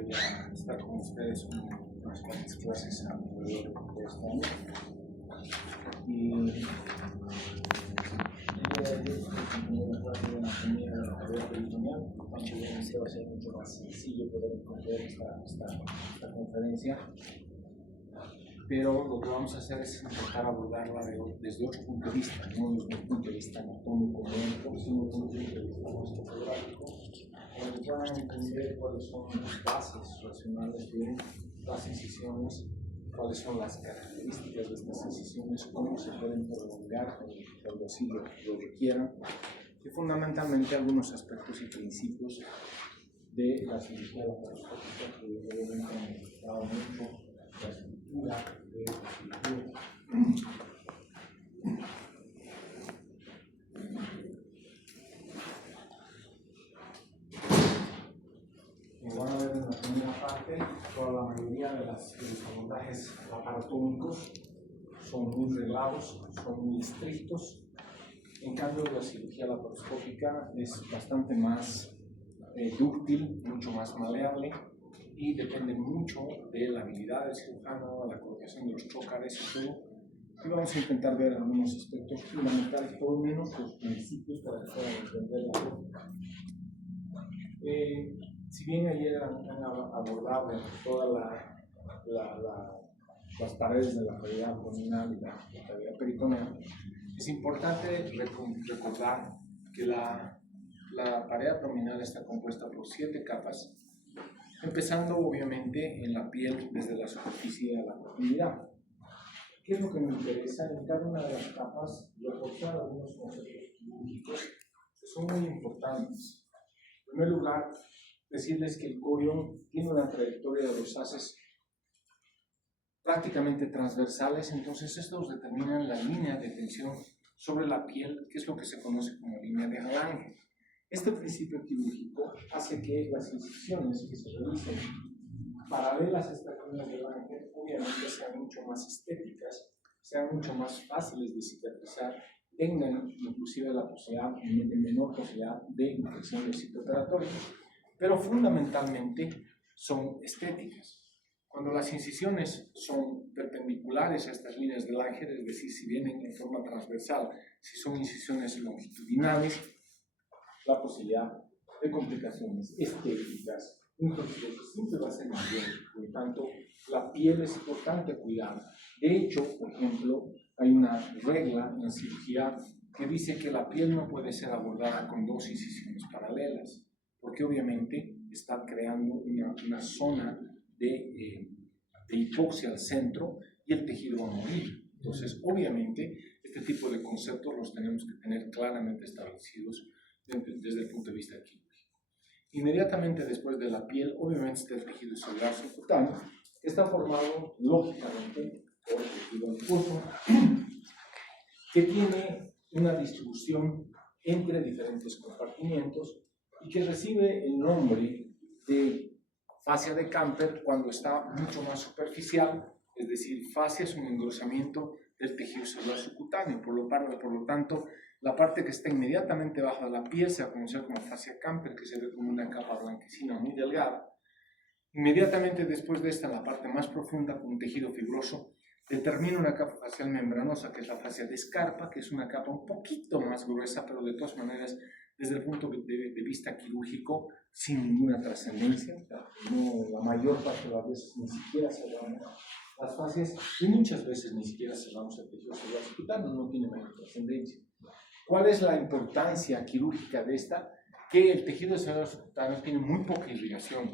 voy a estar con ustedes unas cuantas clases alrededor de este año. Y la clase de anatomía de la cavidad peritoneal, aunque va a ser mucho más sencillo poder entender esta conferencia. Pero lo que vamos a hacer es intentar abordarla desde otro punto de vista, no desde un punto de vista anatómico, médico, sino desde un punto de vista más fotográfico, para que puedan entender cuáles son las bases racionales de las incisiones, cuáles son las características de estas incisiones, cómo se pueden prolongar cuando así lo requieran, y fundamentalmente algunos aspectos y principios de la cirugía laparoscópica que obviamente han afectado mucho la estructura de la cirugía. Como van a ver en la primera parte, toda la mayoría de los abordajes laparotómicos son muy reglados, son muy estrictos. En cambio, la cirugía laparoscópica es bastante más dúctil, mucho más maleable y depende mucho de la habilidad del cirujano, la colocación de los chócares y todo. Y vamos a intentar ver algunos aspectos fundamentales, por lo menos los principios para que puedan entender la lógica. Si bien ayer han abordado todas las paredes de la cavidad abdominal y la cavidad peritoneal, es importante recordar que la pared abdominal está compuesta por 7 capas, empezando obviamente en la piel desde la superficie a la profundidad. ¿Qué es lo que me interesa? En cada una de las capas reforzar algunos conceptos quirúrgicos que son muy importantes. En primer lugar, decirles que el corión tiene una trayectoria de los haces prácticamente transversales, entonces estos determinan la línea de tensión sobre la piel, que es lo que se conoce como línea de Lange. Este principio quirúrgico hace que las incisiones que se realicen paralelas a estas líneas de Lange obviamente sean mucho más estéticas, sean mucho más fáciles de cicatrizar, tengan inclusive la posibilidad, de menor posibilidad de infección del sitio operatorio, pero fundamentalmente son estéticas. Cuando las incisiones son perpendiculares a estas líneas de Lange, es decir, si vienen en forma transversal, si son incisiones longitudinales, la posibilidad de complicaciones estéticas siempre va a ser mayor. Por lo tanto, la piel es importante cuidar. De hecho, por ejemplo, hay una regla en cirugía que dice que la piel no puede ser abordada con 2 incisiones paralelas, porque obviamente está creando una zona de hipoxia al centro y el tejido va a morir. Entonces, obviamente, este tipo de conceptos los tenemos que tener claramente establecidos desde el punto de vista quirúrgico. Inmediatamente después de la piel, obviamente está el tejido celular subcutáneo, que está formado, lógicamente, por el tejido adiposo, que tiene una distribución entre diferentes compartimientos y que recibe el nombre de fascia de Camper cuando está mucho más superficial, es decir, fascia es un engrosamiento del tejido celular subcutáneo, por lo tanto, la parte que está inmediatamente bajo de la piel se va a conocer como fascia Camper, que se ve como una capa blanquecina muy delgada. Inmediatamente después de esta, la parte más profunda, con un tejido fibroso, determina una capa facial membranosa, que es la fascia de Scarpa, que es una capa un poquito más gruesa, pero de todas maneras, desde el punto de vista quirúrgico, sin ninguna trascendencia. No, la mayor parte de las veces ni siquiera cerramos las fascias y muchas veces ni siquiera cerramos el tejido celular subcutáneo, no tiene mayor trascendencia. ¿Cuál es la importancia quirúrgica de esta? Que el tejido celular subcutáneo tiene muy poca irrigación,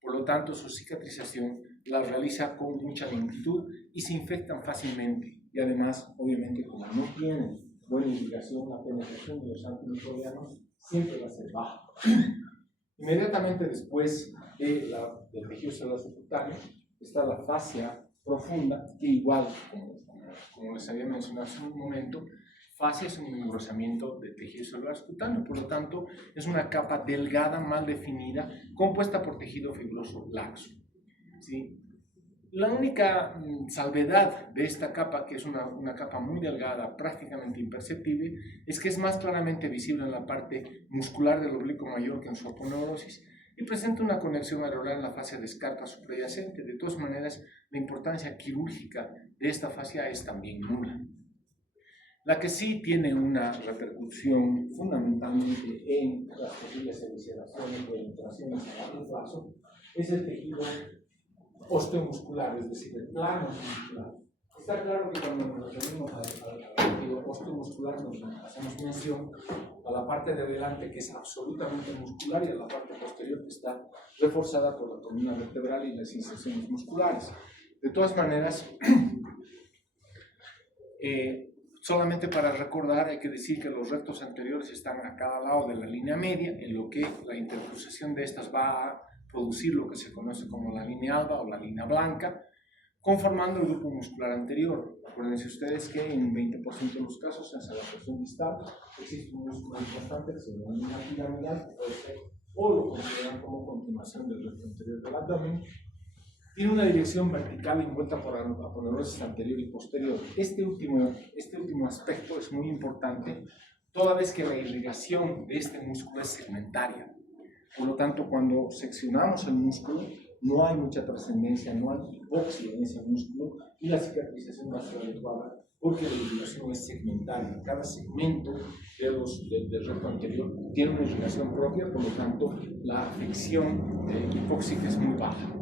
por lo tanto su cicatrización la realiza con mucha lentitud y se infectan fácilmente. Y además, obviamente, como no tienen buena irrigación, la penetración de los antimicrobianos siempre va a ser baja. Inmediatamente después del tejido celular subcutáneo está la fascia profunda, que igual, como les había mencionado hace un momento, fascia es un engrosamiento de tejido celular subcutáneo, por lo tanto es una capa delgada, mal definida, compuesta por tejido fibroso laxo. ¿Sí? La única salvedad de esta capa, que es una capa muy delgada, prácticamente imperceptible, es que es más claramente visible en la parte muscular del oblicuo mayor que en su aponeurosis. y presenta una conexión areolar en la fascia de escarpa suprayacente. De todas maneras, la importancia quirúrgica de esta fascia es también nula. La que sí tiene una repercusión fundamentalmente en las posibles evisceraciones o penetraciones a largo plazo es el tejido osteomuscular, es decir, el plano muscular. Está claro que cuando nos referimos al tejido osteomuscular nos hacemos mención a la parte de adelante, que es absolutamente muscular, y a la parte posterior, que está reforzada por la columna vertebral y las inserciones musculares. De todas maneras, solamente para recordar, hay que decir que los rectos anteriores están a cada lado de la línea media, en lo que la intercruzación de estas va a producir lo que se conoce como la línea alba o la línea blanca, conformando el grupo muscular anterior. Acuérdense ustedes que en 20% de los casos, en la porción distal, existe un músculo constante que se llama línea piramidal, que puede ser, o lo consideran como continuación del recto anterior del abdomen. Tiene una dirección vertical envuelta por aponeuroses anterior y posterior. Este último aspecto es muy importante, toda vez que la irrigación de este músculo es segmentaria. Por lo tanto, cuando seccionamos el músculo, no hay mucha trascendencia, no hay hipoxia en ese músculo y la cicatrización va a ser adecuada porque la irrigación es segmentaria. Cada segmento del recto anterior tiene una irrigación propia, por lo tanto, la afección hipóxica es muy baja.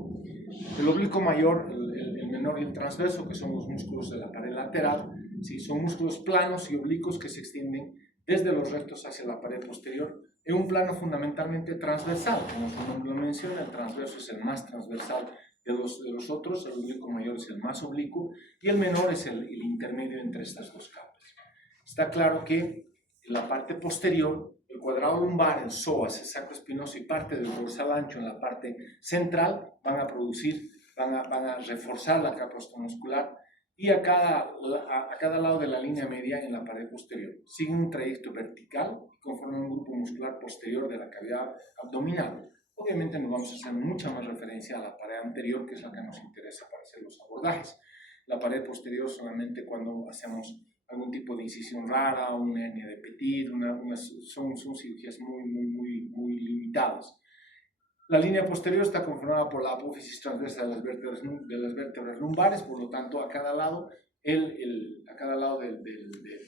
El oblicuo mayor, el menor y el transverso, que son los músculos de la pared lateral, ¿sí? Son músculos planos y oblicuos que se extienden desde los rectos hacia la pared posterior en un plano fundamentalmente transversal. Como su nombre lo menciona, el transverso es el más transversal de los otros, el oblicuo mayor es el más oblicuo y el menor es el intermedio entre estas dos capas. Está claro que en la parte posterior, el cuadrado lumbar, el psoas, el sacro espinoso y parte del dorsal ancho en la parte central van a reforzar la capa osteomuscular y a cada lado de la línea media en la pared posterior. Siguen un trayecto vertical y conforman un grupo muscular posterior de la cavidad abdominal. Obviamente nos vamos a hacer mucha más referencia a la pared anterior, que es la que nos interesa para hacer los abordajes. La pared posterior solamente cuando hacemos algún tipo de incisión rara, una hernia de Petit, son cirugías muy limitadas. La línea posterior está conformada por la apófisis transversa de las vértebras lumbares, por lo tanto, a cada lado, de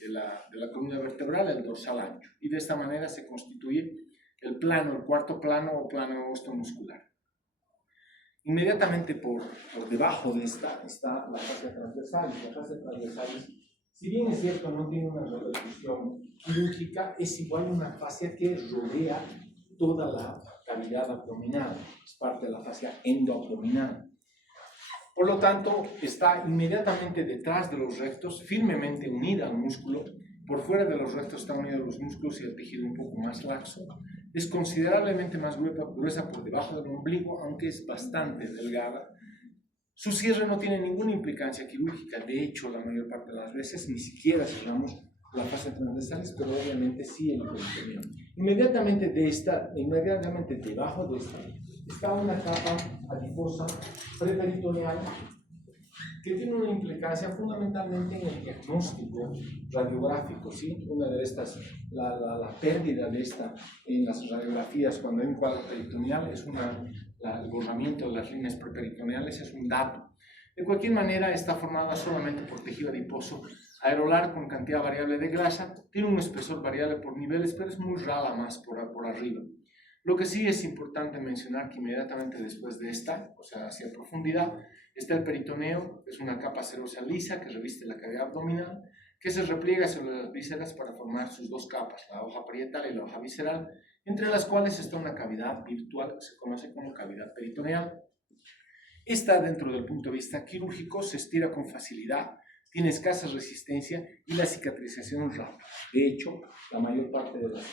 la columna vertebral, el dorsal ancho. Y de esta manera se constituye el cuarto plano o plano osteomuscular. Inmediatamente por debajo de esta está la fascia transversal. La fascia transversal, si bien es cierto, no tiene una repercusión quirúrgica, es igual una fascia que rodea toda la cavidad abdominal, es parte de la fascia endoabdominal. Por lo tanto, está inmediatamente detrás de los rectos, firmemente unida al músculo. Por fuera de los rectos están unidos los músculos y el tejido un poco más laxo. Es considerablemente más gruesa por debajo del ombligo, aunque es bastante delgada. Su cierre no tiene ninguna implicancia quirúrgica. De hecho, la mayor parte de las veces ni siquiera cerramos la fascia transversal, pero obviamente sí el peritoneo. Inmediatamente debajo de esta está una capa adiposa preperitoneal que tiene una implicancia fundamentalmente en el diagnóstico radiográfico, ¿sí? Una de estas, la pérdida de esta en las radiografías cuando hay un cuadro peritoneal es el borramiento de las líneas preperitoneales, es un dato. De cualquier manera, está formada solamente por tejido adiposo aerolar con cantidad variable de grasa, tiene un espesor variable por niveles, pero es muy rala más por arriba. Lo que sí es importante mencionar que inmediatamente después de esta, o sea, hacia profundidad, está el peritoneo, que es una capa serosa lisa que reviste la cavidad abdominal, que se repliega sobre las vísceras para formar sus dos capas, la hoja parietal y la hoja visceral, entre las cuales está una cavidad virtual que se conoce como cavidad peritoneal. Esta, dentro del punto de vista quirúrgico, se estira con facilidad, tiene escasa resistencia y la cicatrización es rápida. De hecho, la mayor parte de los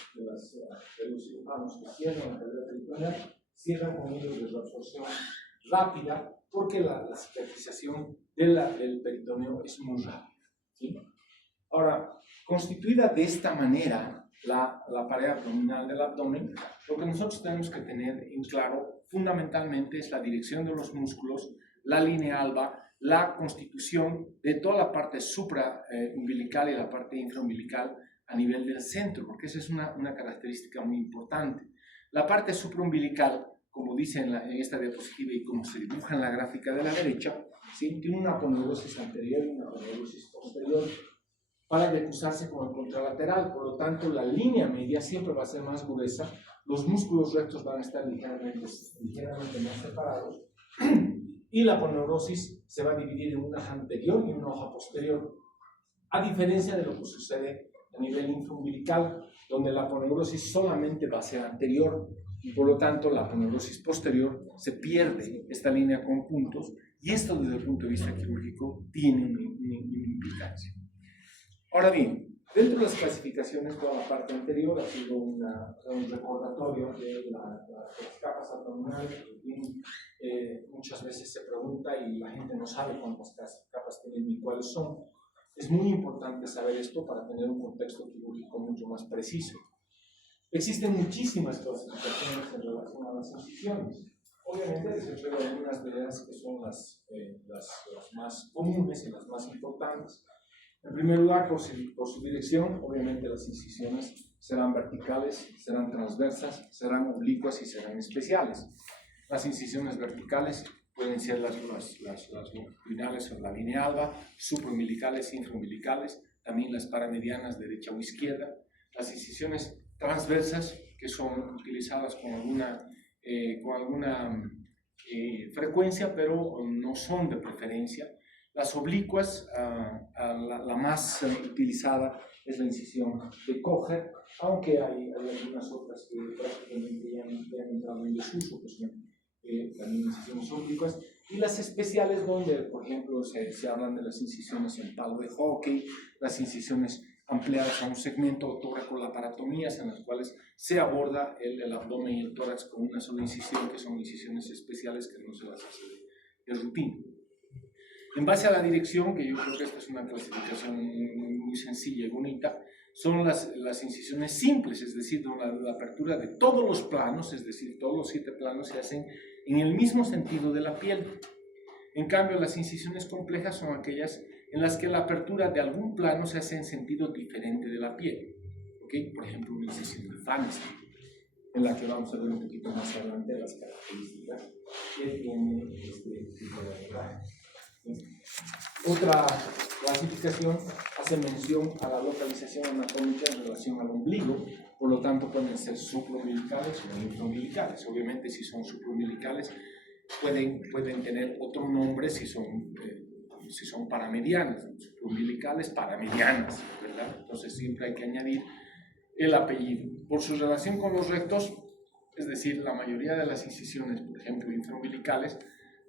cirujanos que cierran la cavidad peritoneal cierran con hilos de reabsorción rápida porque la cicatrización del peritoneo es muy rápida, ¿sí? Ahora, constituida de esta manera la pared abdominal del abdomen, lo que nosotros tenemos que tener en claro fundamentalmente es la dirección de los músculos, la línea alba, la constitución de toda la parte supraumbilical y la parte infraumbilical a nivel del centro, porque esa es una característica muy importante. La parte supraumbilical como dice en esta diapositiva y como se dibuja en la gráfica de la derecha, ¿sí? Tiene una aponeurosis anterior y una aponeurosis posterior para decusarse con el contralateral. Por lo tanto, la línea media siempre va a ser más gruesa, los músculos rectos van a estar ligeramente más separados y la aponeurosis se va a dividir en una hoja anterior y una hoja posterior, a diferencia de lo que sucede a nivel infraumbilical, donde la aponeurosis solamente va a ser anterior y por lo tanto la aponeurosis posterior se pierde esta línea con puntos, y esto desde el punto de vista quirúrgico tiene una implicancia. Ahora bien, dentro de las clasificaciones, toda la parte anterior ha sido un recordatorio de las capas abdominales. Muchas veces se pregunta y la gente no sabe cuántas capas tienen y cuáles son. Es muy importante saber esto para tener un contexto quirúrgico mucho más preciso. Existen muchísimas clasificaciones en relación a las incisiones. Obviamente les he traído algunas de ellas que son las más comunes y las más importantes. En primer lugar, por su dirección, obviamente las incisiones serán verticales, serán transversas, serán oblicuas y serán especiales. Las incisiones verticales pueden ser las longitudinales o la línea alba, supraumbilicales, infraumbilicales, también las paramedianas derecha o izquierda. Las incisiones transversas, que son utilizadas con alguna frecuencia, pero no son de preferencia. Las oblicuas, la más utilizada es la incisión de Kocher, aunque hay algunas otras que prácticamente ya han entrado en desuso, que son también incisiones oblicuas, y las especiales donde, por ejemplo, se hablan de las incisiones en palo de hockey, las incisiones ampliadas a un segmento o toracolaparatomías en las cuales se aborda el abdomen y el tórax con una sola incisión, que son incisiones especiales que no se las hace de rutina. En base a la dirección, que yo creo que esta es una clasificación muy sencilla y bonita, son las incisiones simples, es decir, la apertura de todos los planos, es decir, todos los 7 planos se hacen en el mismo sentido de la piel. En cambio, las incisiones complejas son aquellas en las que la apertura de algún plano se hace en sentido diferente de la piel. ¿Okay? Por ejemplo, una incisión de Feinstein, en la que vamos a ver un poquito más adelante las características que tiene este tipo de abordaje. Otra clasificación hace mención a la localización anatómica en relación al ombligo, por lo tanto pueden ser supraumbilicales o infraumbilicales. Obviamente, si son supraumbilicales pueden tener otro nombre si son paramedianas, supraumbilicales, paramedianas, ¿verdad? Entonces siempre hay que añadir el apellido. Por su relación con los rectos, es decir, la mayoría de las incisiones, por ejemplo, infraumbilicales,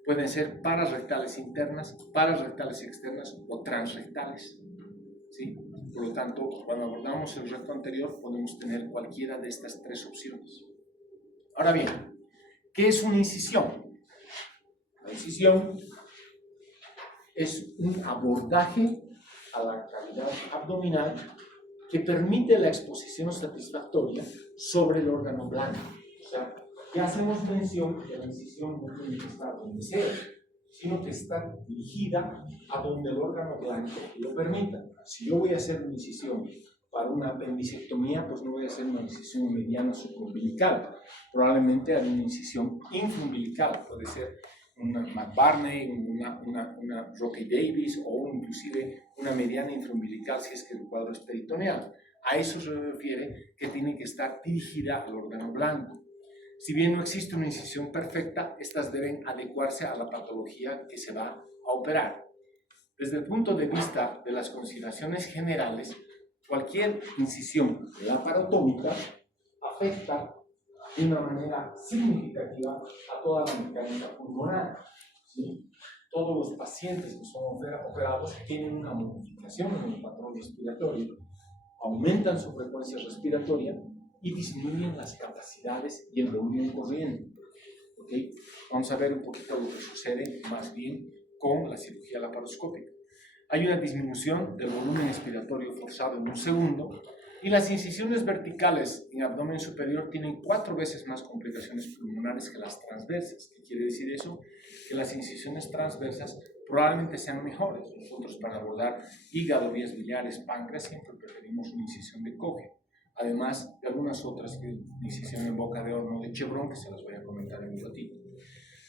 pueden ser pararrectales internas, pararrectales externas o transrectales, ¿sí? Por lo tanto, cuando abordamos el recto anterior, podemos tener cualquiera de estas 3 opciones. Ahora bien, ¿qué es una incisión? La incisión es un abordaje a la cavidad abdominal que permite la exposición satisfactoria sobre el órgano blanco. O sea, ya hacemos mención que la incisión no tiene que estar donde sea, sino que está dirigida a donde el órgano blanco lo permita. Si yo voy a hacer una incisión para una apendicectomía, pues no voy a hacer una incisión mediana supraumbilical. Probablemente haré una incisión infraumbilical, puede ser una McBarney, una Rocky Davis o inclusive una mediana infraumbilical si es que el cuadro es peritoneal. A eso se refiere que tiene que estar dirigida al órgano blanco. Si bien no existe una incisión perfecta, estas deben adecuarse a la patología que se va a operar. Desde el punto de vista de las consideraciones generales, cualquier incisión laparotómica afecta de una manera significativa a toda la mecánica pulmonar, ¿sí? Todos los pacientes que son operados tienen una modificación en el patrón respiratorio, aumentan su frecuencia respiratoria y disminuyen las capacidades y el volumen corriente. ¿Okay? Vamos a ver un poquito lo que sucede más bien con la cirugía laparoscópica. Hay una disminución del volumen expiratorio forzado en un segundo, y las incisiones verticales en abdomen superior tienen 4 veces más complicaciones pulmonares que las transversas. ¿Qué quiere decir eso? Que las incisiones transversas probablemente sean mejores. Nosotros, para abordar hígado, vías biliares, páncreas, siempre preferimos una incisión de Kocher. además de algunas otras de incisión en boca de horno de Chevron, que se las voy a comentar en un ratito.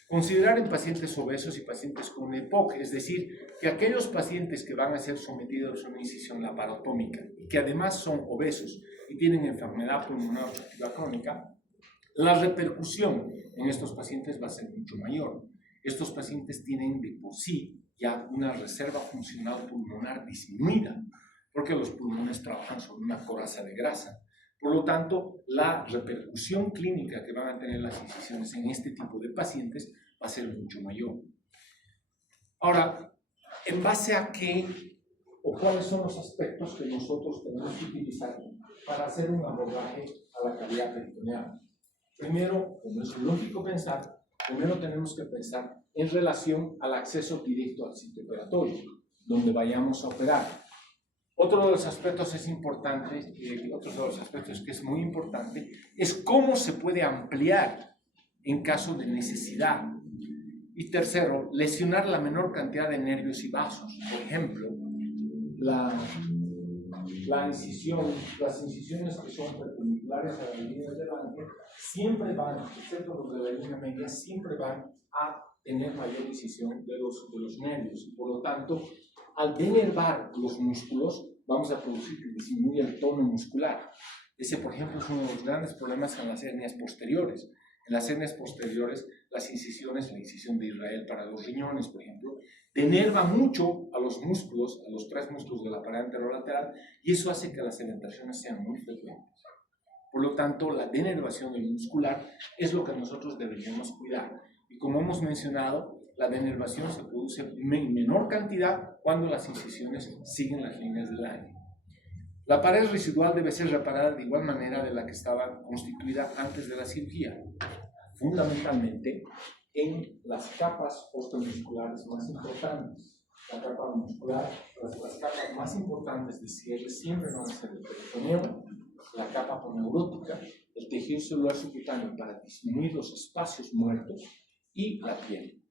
Considerar en pacientes obesos y pacientes con EPOC, es decir, que aquellos pacientes que van a ser sometidos a una incisión laparotómica y que además son obesos y tienen enfermedad pulmonar obstructiva crónica, la repercusión en estos pacientes va a ser mucho mayor. Estos pacientes tienen de por sí ya una reserva funcional pulmonar disminuida, porque los pulmones trabajan sobre una coraza de grasa. Por lo tanto, la repercusión clínica que van a tener las incisiones en este tipo de pacientes va a ser mucho mayor. Ahora, ¿en base a qué o cuáles son los aspectos que nosotros tenemos que utilizar para hacer un abordaje a la cavidad peritoneal? Primero, como es lógico pensar, primero tenemos que pensar en relación al acceso directo al sitio operatorio, donde vayamos a operar. Otro de los aspectos es importante, otro de los aspectos que es muy importante, es cómo se puede ampliar en caso de necesidad. Y tercero, lesionar la menor cantidad de nervios y vasos. Por ejemplo, las incisiones que son perpendiculares a las líneas de Lange siempre van, excepto los de la línea media, siempre van a tener mayor incisión de los nervios. Y por lo tanto, al denervar los músculos, vamos a producir que disminuya el tono muscular. Ese, por ejemplo, es uno de los grandes problemas en las hernias posteriores. En las hernias posteriores, las incisiones, la incisión de Israel para los riñones, por ejemplo, denerva mucho a los músculos, a los tres músculos de la pared anterolateral, y eso hace que las sedentaciones sean muy frecuentes. Por lo tanto, la denervación del muscular es lo que nosotros deberíamos cuidar. Y como hemos mencionado, la denervación se produce en menor cantidad cuando las incisiones siguen las líneas de Lange. La pared residual debe ser reparada de igual manera de la que estaba constituida antes de la cirugía, fundamentalmente en las capas osteomusculares más importantes. La capa muscular, las capas más importantes de cierre siempre van a ser el peritoneo, la capa poneurótica, el tejido celular subcutáneo para disminuir los espacios muertos y la piel.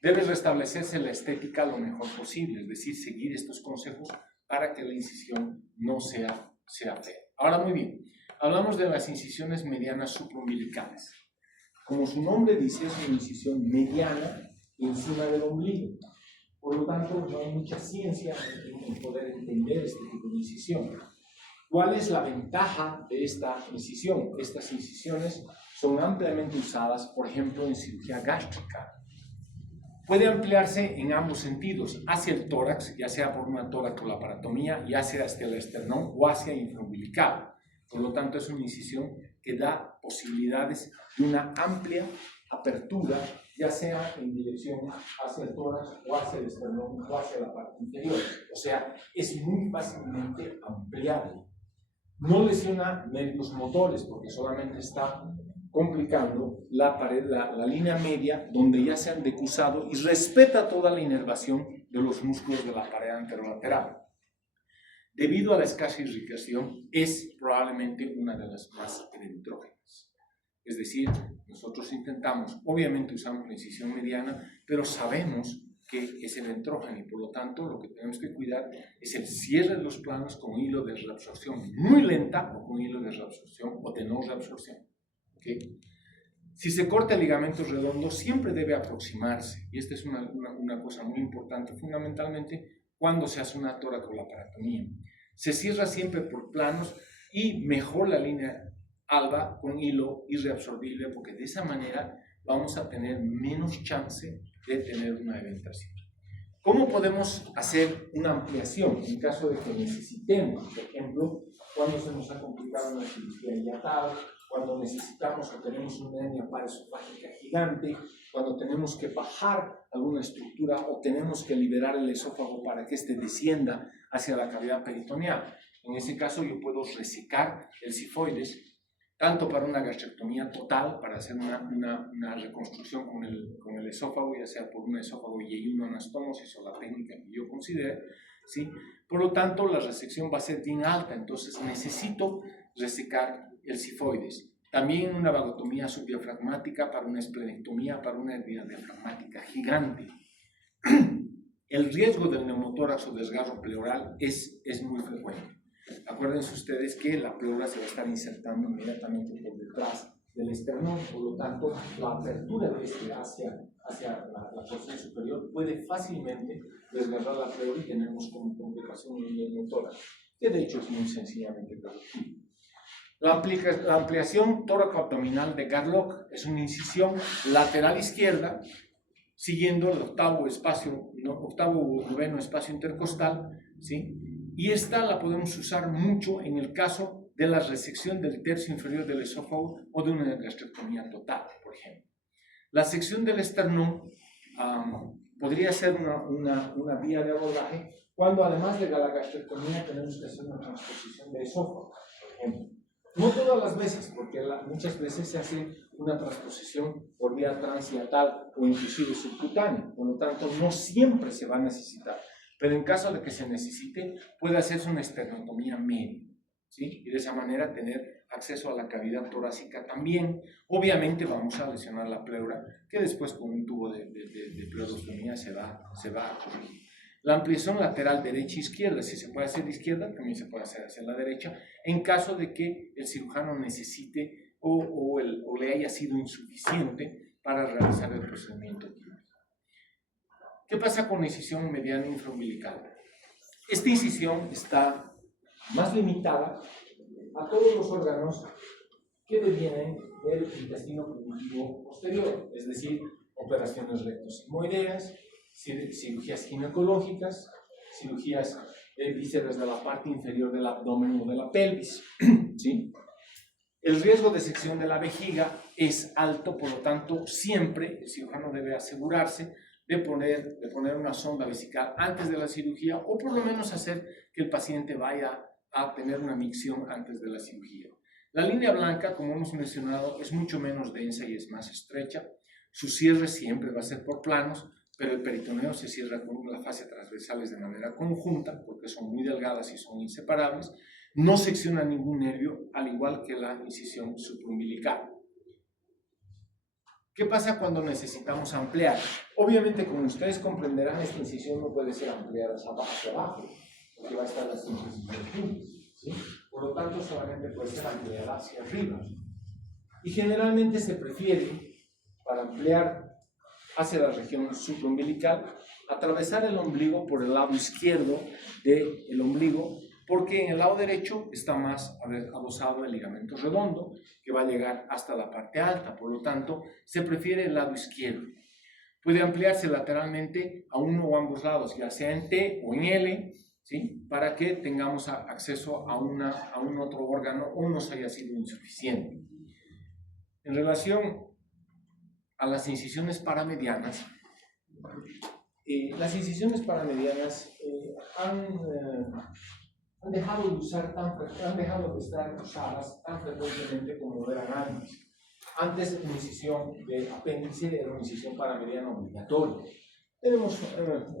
Debe restablecerse la estética lo mejor posible, es decir, seguir estos consejos para que la incisión no sea fea. Ahora, muy bien, hablamos de las incisiones medianas supraumbilicales. Como su nombre dice, es una incisión mediana encima del ombligo. Por lo tanto, no hay mucha ciencia en poder entender este tipo de incisión. ¿Cuál es la ventaja de esta incisión? Estas incisiones son ampliamente usadas, por ejemplo, en cirugía gástrica. Puede ampliarse en ambos sentidos, hacia el tórax, ya sea por una tóraco-laparotomía, ya sea hacia el esternón o hacia infraumbilical. Por lo tanto, es una incisión que da posibilidades de una amplia apertura, ya sea en dirección hacia el tórax o hacia el esternón o hacia la parte inferior. O sea, es muy fácilmente ampliable. No lesiona nervios motores porque solamente está complicando la pared, la línea media, donde ya se han decusado, y respeta toda la inervación de los músculos de la pared anterolateral. Debido a la escasa irrigación, es probablemente una de las más electrógenas. Es decir, nosotros intentamos, obviamente usamos la incisión mediana, pero sabemos que es electrógena y por lo tanto lo que tenemos que cuidar es el cierre de los planos con hilo de reabsorción muy lenta o con hilo de reabsorción o de no reabsorción. ¿Okay? Si se corta el ligamento redondo, siempre debe aproximarse, y esta es una cosa muy importante, fundamentalmente cuando se hace una tóraco-laparotomía. Se cierra siempre por planos y mejor la línea alba con hilo irreabsorbible, porque de esa manera vamos a tener menos chance de tener una eventación. ¿Cómo podemos hacer una ampliación en caso de que necesitemos? Por ejemplo, cuando se nos ha complicado una cirugía hiatal, cuando necesitamos o tenemos una hernia paraesofágica gigante, cuando tenemos que bajar alguna estructura o tenemos que liberar el esófago para que éste descienda hacia la cavidad peritoneal. En ese caso yo puedo resecar el sifoides, tanto para una gastrectomía total, para hacer una reconstrucción con el esófago, ya sea por un esófago y una anastomosis o la técnica que yo considere, ¿sí? Por lo tanto, la resección va a ser bien alta, entonces necesito resecar el sifoides. También una vagotomía subdiafragmática para una esplenectomía, para una hernia diafragmática gigante. El riesgo del neumotórax o desgarro pleural es muy frecuente. Acuérdense ustedes que la pleura se va a estar insertando inmediatamente por detrás del esternón, por lo tanto, la apertura de este hacia la porción superior puede fácilmente desgarrar la pleura y tenemos como complicación un nivel motora, que de hecho es muy sencillamente traductible. La ampliación tóraco-abdominal de Garlock es una incisión lateral izquierda, siguiendo el octavo noveno espacio intercostal, ¿sí? Y esta la podemos usar mucho en el caso de la resección del tercio inferior del esófago o de una gastrectomía total, por ejemplo. La sección del esternón podría ser una vía de abordaje cuando además de la gastrectomía tenemos que hacer una transposición de esófago, por ejemplo. No todas las veces, porque muchas veces se hace una transposición por vía transhiatal o inclusive subcutánea, por lo tanto no siempre se va a necesitar, pero en caso de que se necesite puede hacerse una esternotomía media, ¿sí? Y de esa manera tener acceso a la cavidad torácica también. Obviamente vamos a lesionar la pleura, que después con un tubo de pleurostomía se va a corregir. La ampliación lateral derecha e izquierda, si se puede hacer de izquierda, también se puede hacer hacia la derecha, en caso de que el cirujano necesite o le haya sido insuficiente para realizar el procedimiento quirúrgico. ¿Qué pasa con la incisión mediana infraumbilical? Esta incisión está más limitada a todos los órganos que devienen del intestino primitivo posterior, es decir, operaciones rectosigmoideas, cirugías ginecológicas, cirugías de vísceras de la parte inferior del abdomen o de la pelvis, ¿sí? El riesgo de sección de la vejiga es alto, por lo tanto, siempre el cirujano debe asegurarse de poner una sonda vesical antes de la cirugía o por lo menos hacer que el paciente vaya a tener una micción antes de la cirugía. La línea blanca, como hemos mencionado, es mucho menos densa y es más estrecha. Su cierre siempre va a ser por planos, pero el peritoneo se cierra con las fascias transversales de manera conjunta, porque son muy delgadas y son inseparables. No secciona ningún nervio, al igual que la incisión supraumbilical. ¿Qué pasa cuando necesitamos ampliar? Obviamente, como ustedes comprenderán, esta incisión no puede ser ampliada hacia abajo, porque va a estar las incisiones juntas, ¿sí? Por lo tanto, solamente puede ser ampliada hacia arriba. Y generalmente se prefiere, para ampliar hacia la región supraumbilical, atravesar el ombligo por el lado izquierdo del ombligo, porque en el lado derecho está más adosado el ligamento redondo, que va a llegar hasta la parte alta, por lo tanto, se prefiere el lado izquierdo. Puede ampliarse lateralmente a uno o ambos lados, ya sea en T o en L, ¿sí? Para que tengamos acceso a un otro órgano o nos haya sido insuficiente. En relación a las incisiones paramedianas, las incisiones paramedianas han dejado de estar usadas tan frecuentemente como eran antes. Antes una incisión de apéndice era una incisión paramediana obligatoria. Tenemos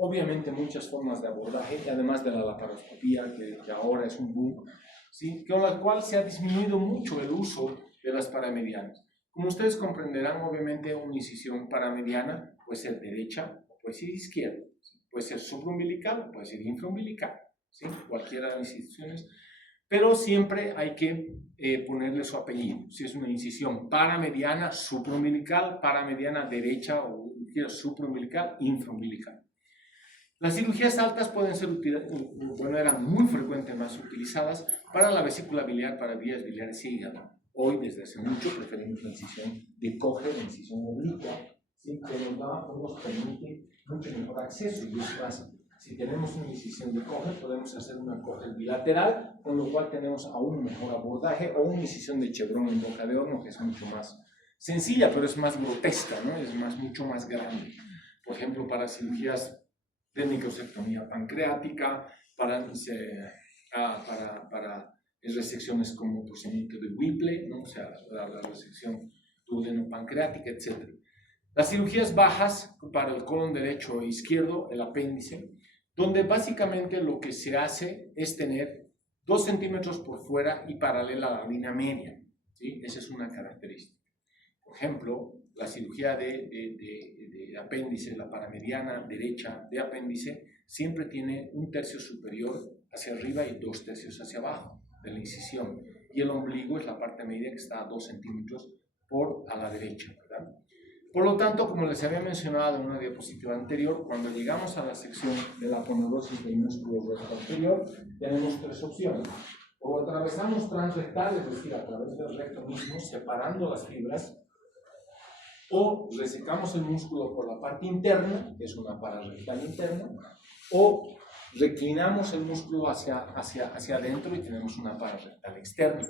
obviamente muchas formas de abordaje, y además de la laparoscopía, que ahora es un boom, ¿sí? Con la cual se ha disminuido mucho el uso de las paramedianas. Como ustedes comprenderán, obviamente una incisión paramediana puede ser derecha o puede ser izquierda, puede ser supraumbilical o puede ser infraumbilical, ¿sí? Cualquiera de las incisiones, pero siempre hay que ponerle su apellido. Si es una incisión paramediana, supraumbilical, paramediana derecha o supraumbilical, infraumbilical. Las cirugías altas pueden ser eran muy frecuentemente más utilizadas para la vesícula biliar, para vías biliares y hígado. Hoy, desde hace mucho, preferimos la incisión de Kocher, la incisión oblicua, ¿sí? Que nos permite mucho mejor acceso. Y es más, si tenemos una incisión de Kocher, podemos hacer una Kocher bilateral, con lo cual tenemos aún mejor abordaje, o una incisión de Chevron en boca de horno, que es mucho más sencilla, pero es más grotesca, ¿no? Es mucho más grande. Por ejemplo, para cirugías de microsectomía pancreática, para resecciones como procedimiento de Whipple, ¿no? O sea, la resección duodeno-pancreática, etc. Las cirugías bajas para el colon derecho e izquierdo, el apéndice, donde básicamente lo que se hace es tener 2 centímetros por fuera y paralela a la línea media, ¿sí? Esa es una característica. Por ejemplo, la cirugía de apéndice, la paramediana derecha de apéndice, siempre tiene un tercio superior hacia arriba y 2 tercios hacia abajo de la incisión. Y el ombligo es la parte media que está a 2 centímetros a la derecha, ¿verdad? Por lo tanto, como les había mencionado en una diapositiva anterior, cuando llegamos a la sección de la aponeurosis del músculo recto anterior, tenemos 3 opciones. O atravesamos transrectal, es decir, a través del recto mismo, separando las fibras, o resecamos el músculo por la parte interna, que es una pararrectal interna, o reclinamos el músculo hacia adentro y tenemos una pararrectal externa.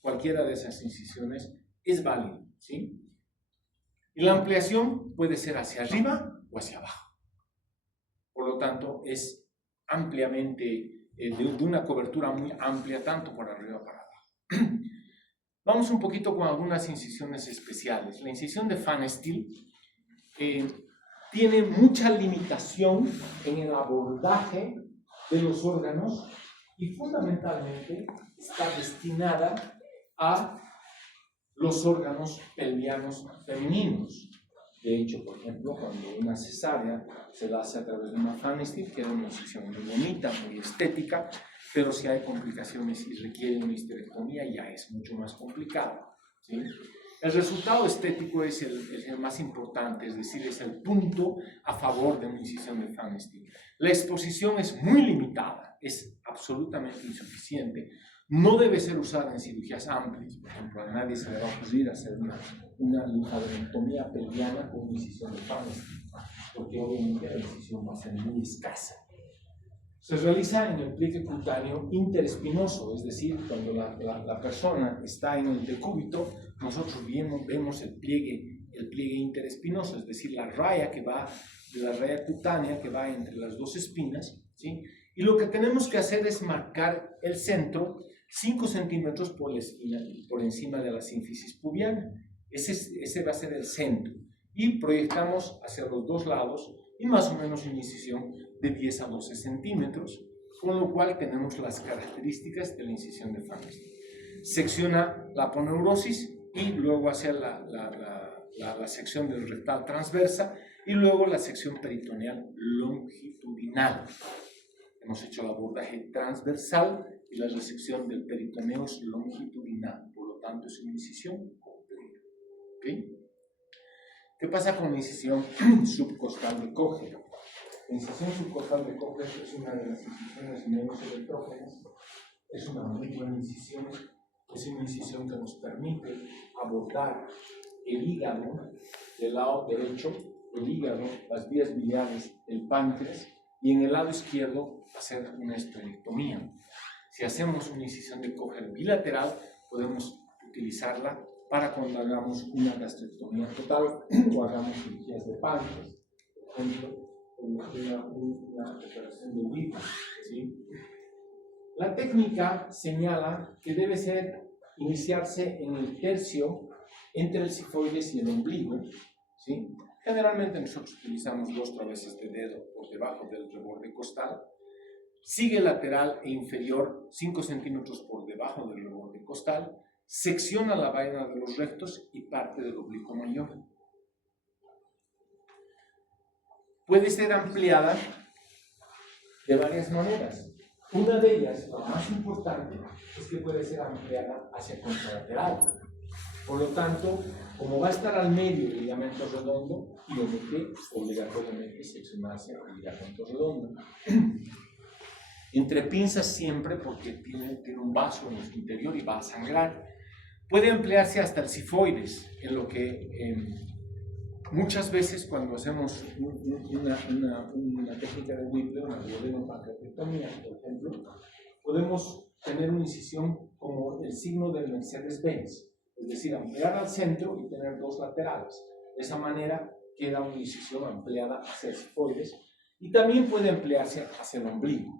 Cualquiera de esas incisiones es válida, ¿sí? Y la ampliación puede ser hacia arriba o hacia abajo. Por lo tanto, es ampliamente, de una cobertura muy amplia, tanto por arriba como por abajo. Vamos un poquito con algunas incisiones especiales. La incisión de Pfannenstiel tiene mucha limitación en el abordaje de los órganos y fundamentalmente está destinada a los órganos pelvianos femeninos. De hecho, por ejemplo, cuando una cesárea se la hace a través de una Pfannenstiel, queda una incisión muy bonita, muy estética, pero si hay complicaciones y requiere una histerectomía ya es mucho más complicado, ¿sí? El resultado estético es el más importante, es decir, es el punto a favor de una incisión de Pfannenstiel. La exposición es muy limitada, es absolutamente insuficiente. No debe ser usada en cirugías amplias. Por ejemplo, a nadie se le va a ocurrir hacer una linfadenectomía pelviana con una incisión de Pfannenstiel, porque obviamente la incisión va a ser muy escasa. Se realiza en el pliegue cutáneo interespinoso, es decir, cuando la persona está en el decúbito, nosotros vemos el pliegue interespinoso, es decir, la raya cutánea que va entre las 2 espinas, ¿sí? Y lo que tenemos que hacer es marcar el centro 5 centímetros por encima de la sínfisis pubiana. Ese va a ser el centro. Y proyectamos hacia los 2 lados y más o menos una incisión de 10 a 12 centímetros, con lo cual tenemos las características de la incisión de Pfannenstiel. Secciona la aponeurosis y luego hacia la sección del rectal transversa y luego la sección peritoneal longitudinal. Hemos hecho el abordaje transversal y la resección del peritoneo es longitudinal, por lo tanto es una incisión completa. ¿Okay? ¿Qué pasa con la incisión subcostal de Kocher? La incisión subcostal de Kocher es una de las incisiones menos electrógenas, es una muy buena incisión, es una incisión que nos permite abordar el hígado del lado derecho, el hígado, las vías biliares, el páncreas, y en el lado izquierdo hacer una esterectomía. Si hacemos una incisión de Kocher bilateral, podemos utilizarla para cuando hagamos una gastrectomía total o hagamos cirugías de páncreas, por ejemplo, una operación de Whipple, ¿sí? La técnica señala que debe iniciarse en el tercio entre el sifoides y el ombligo, ¿sí? Generalmente nosotros utilizamos 2 traveses de dedo por debajo del reborde costal. Sigue lateral e inferior 5 centímetros por debajo del reborde costal. Secciona la vaina de los rectos y parte del oblicuo mayor. Puede ser ampliada de varias maneras. Una de ellas, la más importante, es que puede ser ampliada hacia contralateral. Por lo tanto, como va a estar al medio del ligamento redondo, tiene que obligatoriamente seccionarse el ligamento redondo. Entre pinzas siempre, porque tiene un vaso en su interior y va a sangrar. Puede emplearse hasta el sifoides, en lo que muchas veces cuando hacemos una técnica de Whipple, una duodenopancreatectomía, por ejemplo, podemos tener una incisión como el signo del Mercedes-Benz, es decir, ampliar al centro y tener 2 laterales. De esa manera queda una incisión ampliada hacia el sifoides y también puede emplearse hacia el ombligo.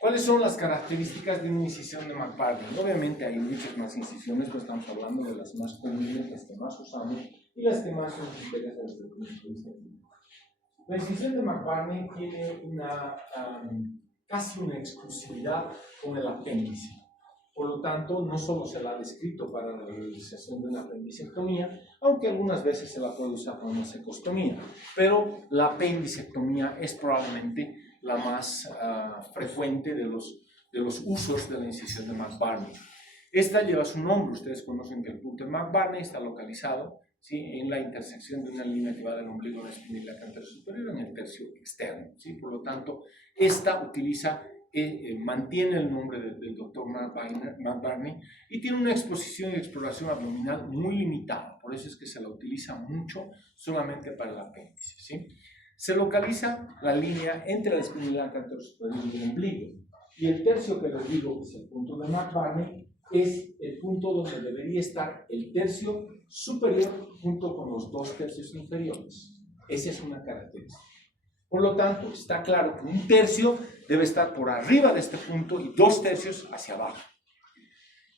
¿Cuáles son las características de una incisión de McBurney? Obviamente hay muchas más incisiones, pero estamos hablando de las más comunes, las que más usamos y las que más nos interesan desde el punto de vista clínico. La incisión de McBurney tiene casi una exclusividad con el apéndice. Por lo tanto, no solo se la ha descrito para la realización de una apendicectomía, aunque algunas veces se la puede usar para una cecostomía, pero la apendicectomía es probablemente la más frecuente de los usos de la incisión de McBurney. Esta lleva su nombre, ustedes conocen que el punto de McBurney está localizado, ¿sí?, en la intersección de una línea que va del ombligo de la espinilla anterior superior en el tercio externo, ¿sí? Por lo tanto, esta mantiene el nombre del doctor McBurney y tiene una exposición y exploración abdominal muy limitada, por eso es que se la utiliza mucho solamente para el apéndice, ¿sí? Se localiza la línea entre la espinilla anterior superior y el ombligo, y el tercio que les digo, que es el punto de McBurney, es el punto donde debería estar el tercio superior junto con los 2 tercios inferiores. Esa es una característica. Por lo tanto, está claro que un tercio debe estar por arriba de este punto y 2 tercios hacia abajo.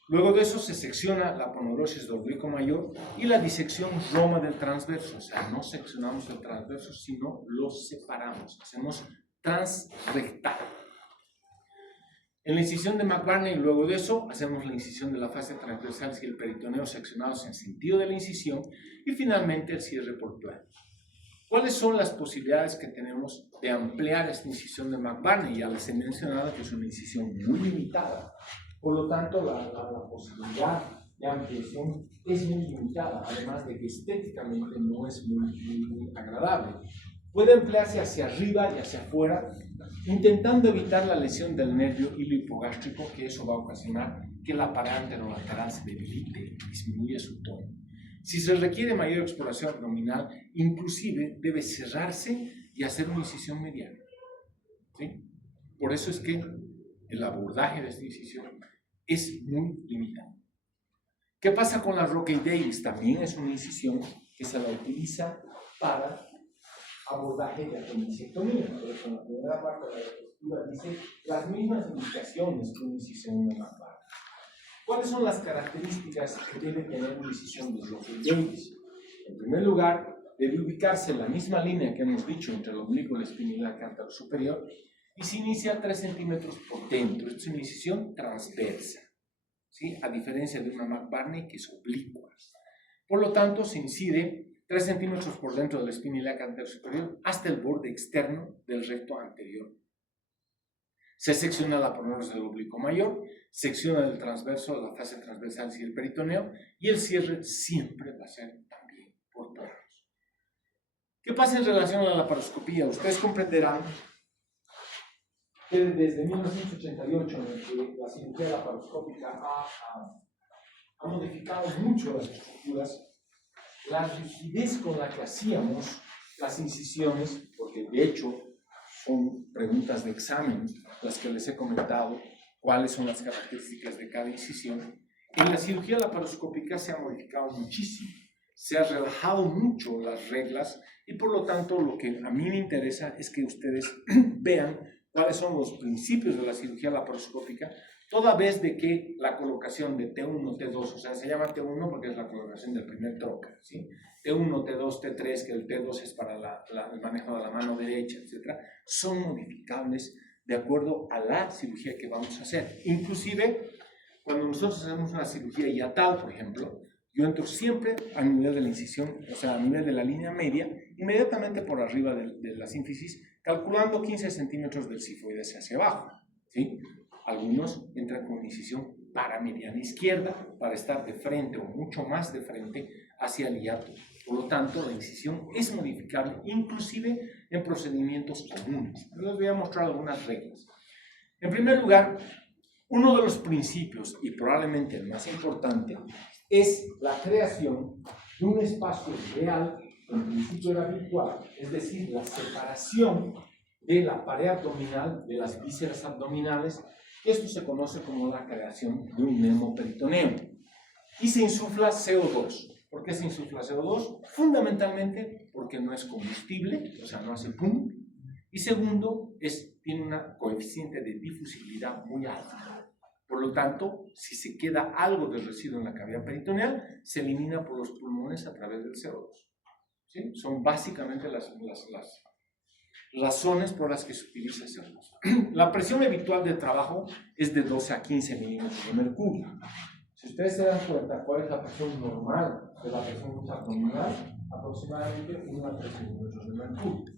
Luego de eso se secciona la aponeurosis del oblicuo mayor y la disección roma del transverso. O sea, no seccionamos el transverso, sino lo separamos. Hacemos transrectal. En la incisión de McBurney, luego de eso, hacemos la incisión de la fascia transversal y el peritoneo seccionados en sentido de la incisión y finalmente el cierre por plano. ¿Cuáles son las posibilidades que tenemos de ampliar esta incisión de McBurney? Ya les he mencionado que es una incisión muy limitada. Por lo tanto, la posibilidad de ampliación es muy limitada, además de que estéticamente no es muy agradable. Puede emplearse hacia arriba y hacia afuera, intentando evitar la lesión del nervio hipogástrico, que eso va a ocasionar que la pared anterolateral se debilite, disminuye su tono. Si se requiere mayor exploración abdominal, inclusive debe cerrarse y hacer una incisión mediana, ¿sí? Por eso es que el abordaje de esta incisión es muy limitado. ¿Qué pasa con la Rockey Davis? También es una incisión que se la utiliza para abordaje de apendicectomía. Por eso en la primera parte de la diapositiva dice las mismas indicaciones que una incisión de McBurney. ¿Cuáles son las características que debe tener una incisión de Rockey Davis? En primer lugar, debe ubicarse en la misma línea que hemos dicho entre el oblicuo y la espinilla anterior superior y se inicia 3 centímetros por dentro. Esta es una incisión transversa, ¿sí?, a diferencia de una McBurney que es oblicua. Por lo tanto, se incide 3 centímetros por dentro de la espinilla anterior superior hasta el borde externo del recto anterior. Se secciona la aponeurosis del oblicuo mayor, secciona el transverso de la fascia transversal y el peritoneo, y el cierre siempre va a ser también por planos. ¿Qué pasa en relación a la laparoscopía? Ustedes comprenderán que desde 1988, en el que la cirugía laparoscópica ha modificado mucho las estructuras, la rigidez con la que hacíamos las incisiones, porque de hecho son preguntas de examen las que les he comentado, cuáles son las características de cada incisión, en la cirugía laparoscópica se ha modificado muchísimo, se ha relajado mucho las reglas y por lo tanto lo que a mí me interesa es que ustedes vean cuáles son los principios de la cirugía laparoscópica, toda vez de que la colocación de T1, T2, o sea, se llama T1 porque es la colocación del primer trocar, ¿sí? T1, T2, T3, que el T2 es para el manejo de la mano derecha, etc., son modificables de acuerdo a la cirugía que vamos a hacer. Inclusive, cuando nosotros hacemos una cirugía hiatal, por ejemplo, yo entro siempre a nivel de la incisión, o sea, a nivel de la línea media, inmediatamente por arriba de la sínfisis, calculando 15 centímetros del sifoides hacia abajo, ¿sí? Algunos entran con incisión paramediana izquierda para estar de frente o mucho más de frente hacia el hiato. Por lo tanto, la incisión es modificable inclusive en procedimientos comunes. Les voy a mostrar algunas reglas. En primer lugar, uno de los principios, y probablemente el más importante, es la creación de un espacio real, en principio era virtual, es decir, la separación de la pared abdominal de las vísceras abdominales. Esto se conoce como la creación de un neumoperitoneo. Y se insufla CO2. ¿Por qué se insufla CO2? Fundamentalmente porque no es combustible, o sea, no hace pum. Y segundo, tiene un coeficiente de difusibilidad muy alta. Por lo tanto, si se queda algo de residuo en la cavidad peritoneal, se elimina por los pulmones a través del CO2. ¿Sí? Son básicamente las razones por las que se utiliza ese recurso. La presión habitual de trabajo es de 12 a 15 milímetros de mercurio. Si ustedes se dan cuenta cuál es la presión normal de la presión abdominal, aproximadamente 1 a 3 milímetros de mercurio.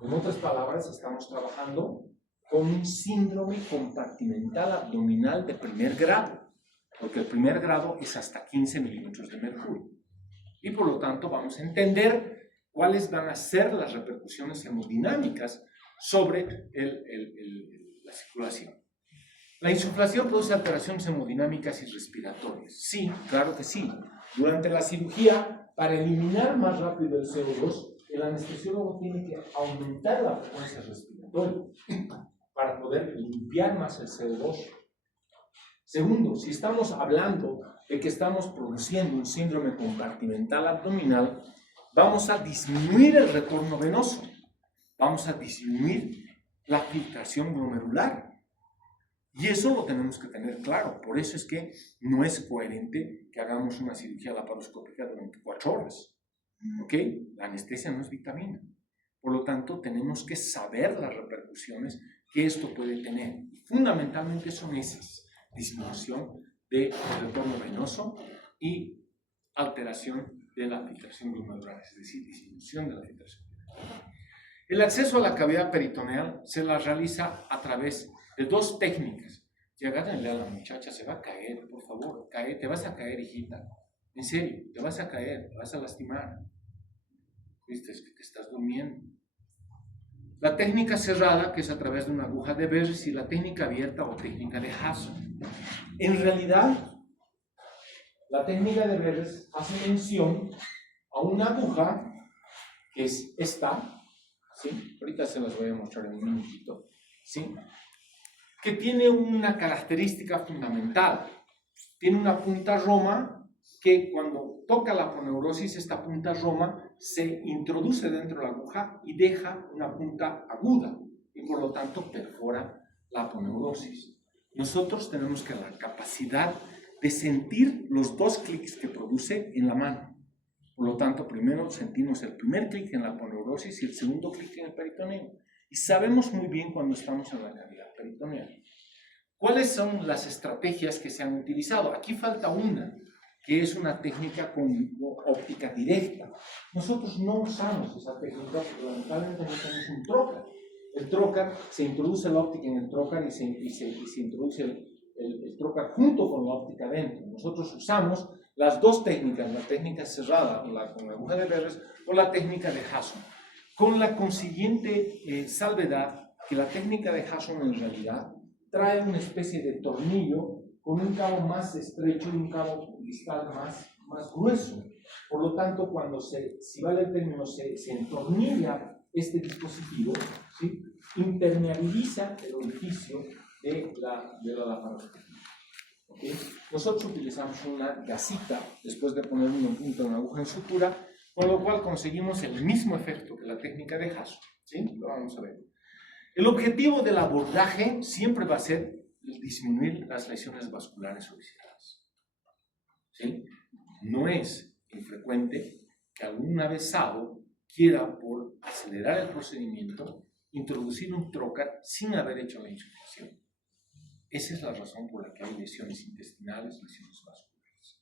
En otras palabras, estamos trabajando con un síndrome compartimental abdominal de primer grado, porque el primer grado es hasta 15 milímetros de mercurio. Y por lo tanto vamos a entender cuáles van a ser las repercusiones hemodinámicas sobre la circulación. ¿La insuflación produce alteraciones hemodinámicas y respiratorias? Sí, claro que sí. Durante la cirugía, para eliminar más rápido el CO2, el anestesiólogo tiene que aumentar la frecuencia respiratoria para poder limpiar más el CO2. Segundo, si estamos hablando de que estamos produciendo un síndrome compartimental abdominal, vamos a disminuir el retorno venoso, vamos a disminuir la filtración glomerular. Y eso lo tenemos que tener claro. Por eso es que no es coherente que hagamos una cirugía laparoscópica de 24 horas. ¿Ok? La anestesia no es vitamina. Por lo tanto, tenemos que saber las repercusiones que esto puede tener. Fundamentalmente son esas: disminución del retorno venoso y alteración de la filtración glomerular, es decir, disminución de la filtración. El acceso a la cavidad peritoneal se la realiza a través de dos técnicas. Y agárrenle a la muchacha, se va a caer, por favor, cae, te vas a caer, hijita. En serio, te vas a caer, te vas a lastimar. Viste, es que te estás durmiendo. La técnica cerrada, que es a través de una aguja de Berres, y la técnica abierta o técnica de Hasson. En realidad, la técnica de Berres hace mención a una aguja que es esta, ¿sí? Ahorita se las voy a mostrar en un minutito, ¿sí? Que tiene una característica fundamental. Tiene una punta roma que cuando toca la aponeurosis, esta punta roma se introduce dentro de la aguja y deja una punta aguda y por lo tanto perfora la aponeurosis. Nosotros tenemos que la capacidad de sentir los dos clics que produce en la mano. Por lo tanto, primero sentimos el primer clic en la aponeurosis y el segundo clic en el peritoneo. Y sabemos muy bien cuando estamos en la cavidad peritoneal. ¿Cuáles son las estrategias que se han utilizado? Aquí falta una, que es una técnica con óptica directa. Nosotros no usamos esa técnica porque lamentablemente no tenemos un trocar. El trocar, se introduce la óptica en el trocar y se introduce el trocar junto con la óptica dentro. Nosotros usamos las dos técnicas, la técnica cerrada con la aguja de Berres o la técnica de Hasson, con la consiguiente salvedad que la técnica de Hasson en realidad trae una especie de tornillo con un cabo más estrecho y un cabo distal más grueso. Por lo tanto, cuando si vale el término, se entornilla este dispositivo, ¿sí? Impermeabiliza el orificio de la laparoscopia. ¿Okay? Nosotros utilizamos una gasita después de poner un punto de una aguja en sutura, con lo cual conseguimos el mismo efecto que la técnica de Hasson, ¿sí? Lo vamos a ver. El objetivo del abordaje siempre va a ser disminuir las lesiones vasculares o viscerales. ¿Sí? No es infrecuente que algún avesado quiera, por acelerar el procedimiento, introducir un trocar sin haber hecho la insuflación. Esa es la razón por la que hay lesiones intestinales, lesiones vasculares.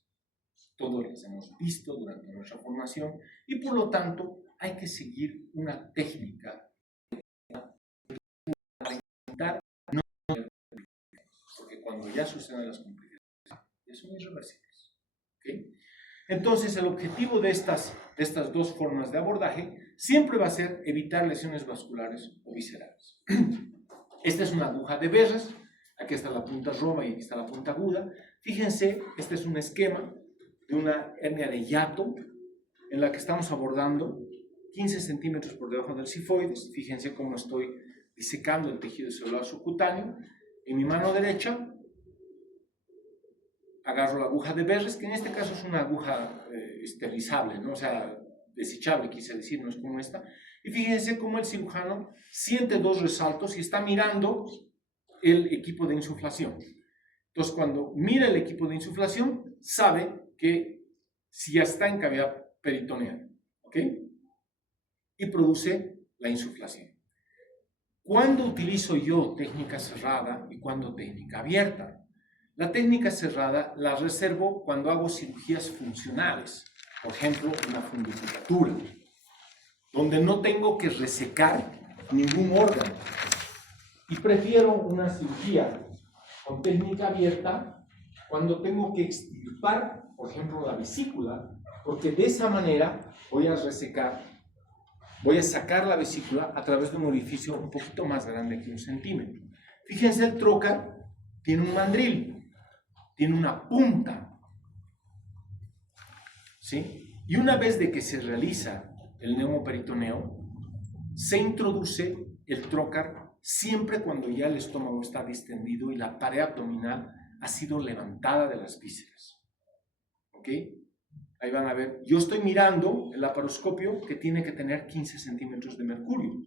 Todos las hemos visto durante nuestra formación y por lo tanto hay que seguir una técnica para intentar no tener complicaciones, porque cuando ya suceden las complicaciones ya son irreversibles. ¿Okay? Entonces el objetivo de estas dos formas de abordaje siempre va a ser evitar lesiones vasculares o viscerales. Esta es una aguja de Berres. Aquí está la punta roma y aquí está la punta aguda. Fíjense, este es un esquema de una hernia de hiato en la que estamos abordando 15 centímetros por debajo del sifoides. Fíjense cómo estoy disecando el tejido celular subcutáneo. En mi mano derecha agarro la aguja de Berres, que en este caso es una aguja esterilizable, ¿no? O sea, desechable, quise decir, no es como esta. Y fíjense cómo el cirujano siente dos resaltos y está mirando el equipo de insuflación. Entonces, cuando mira el equipo de insuflación, sabe que si ya está en cavidad peritoneal, ¿ok? Y produce la insuflación. ¿Cuándo utilizo yo técnica cerrada y cuándo técnica abierta? La técnica cerrada la reservo cuando hago cirugías funcionales, por ejemplo, una fundicultura, donde no tengo que resecar ningún órgano. Y prefiero una cirugía con técnica abierta cuando tengo que extirpar, por ejemplo, la vesícula, porque de esa manera voy a sacar la vesícula a través de un orificio un poquito más grande que 1 centímetro. Fíjense, el trocar tiene un mandril, tiene una punta, ¿sí? Y una vez de que se realiza el neumoperitoneo, se introduce el trocar siempre cuando ya el estómago está distendido y la pared abdominal ha sido levantada de las vísceras. ¿Ok? Ahí van a ver, yo estoy mirando el laparoscopio que tiene que tener 15 centímetros de mercurio.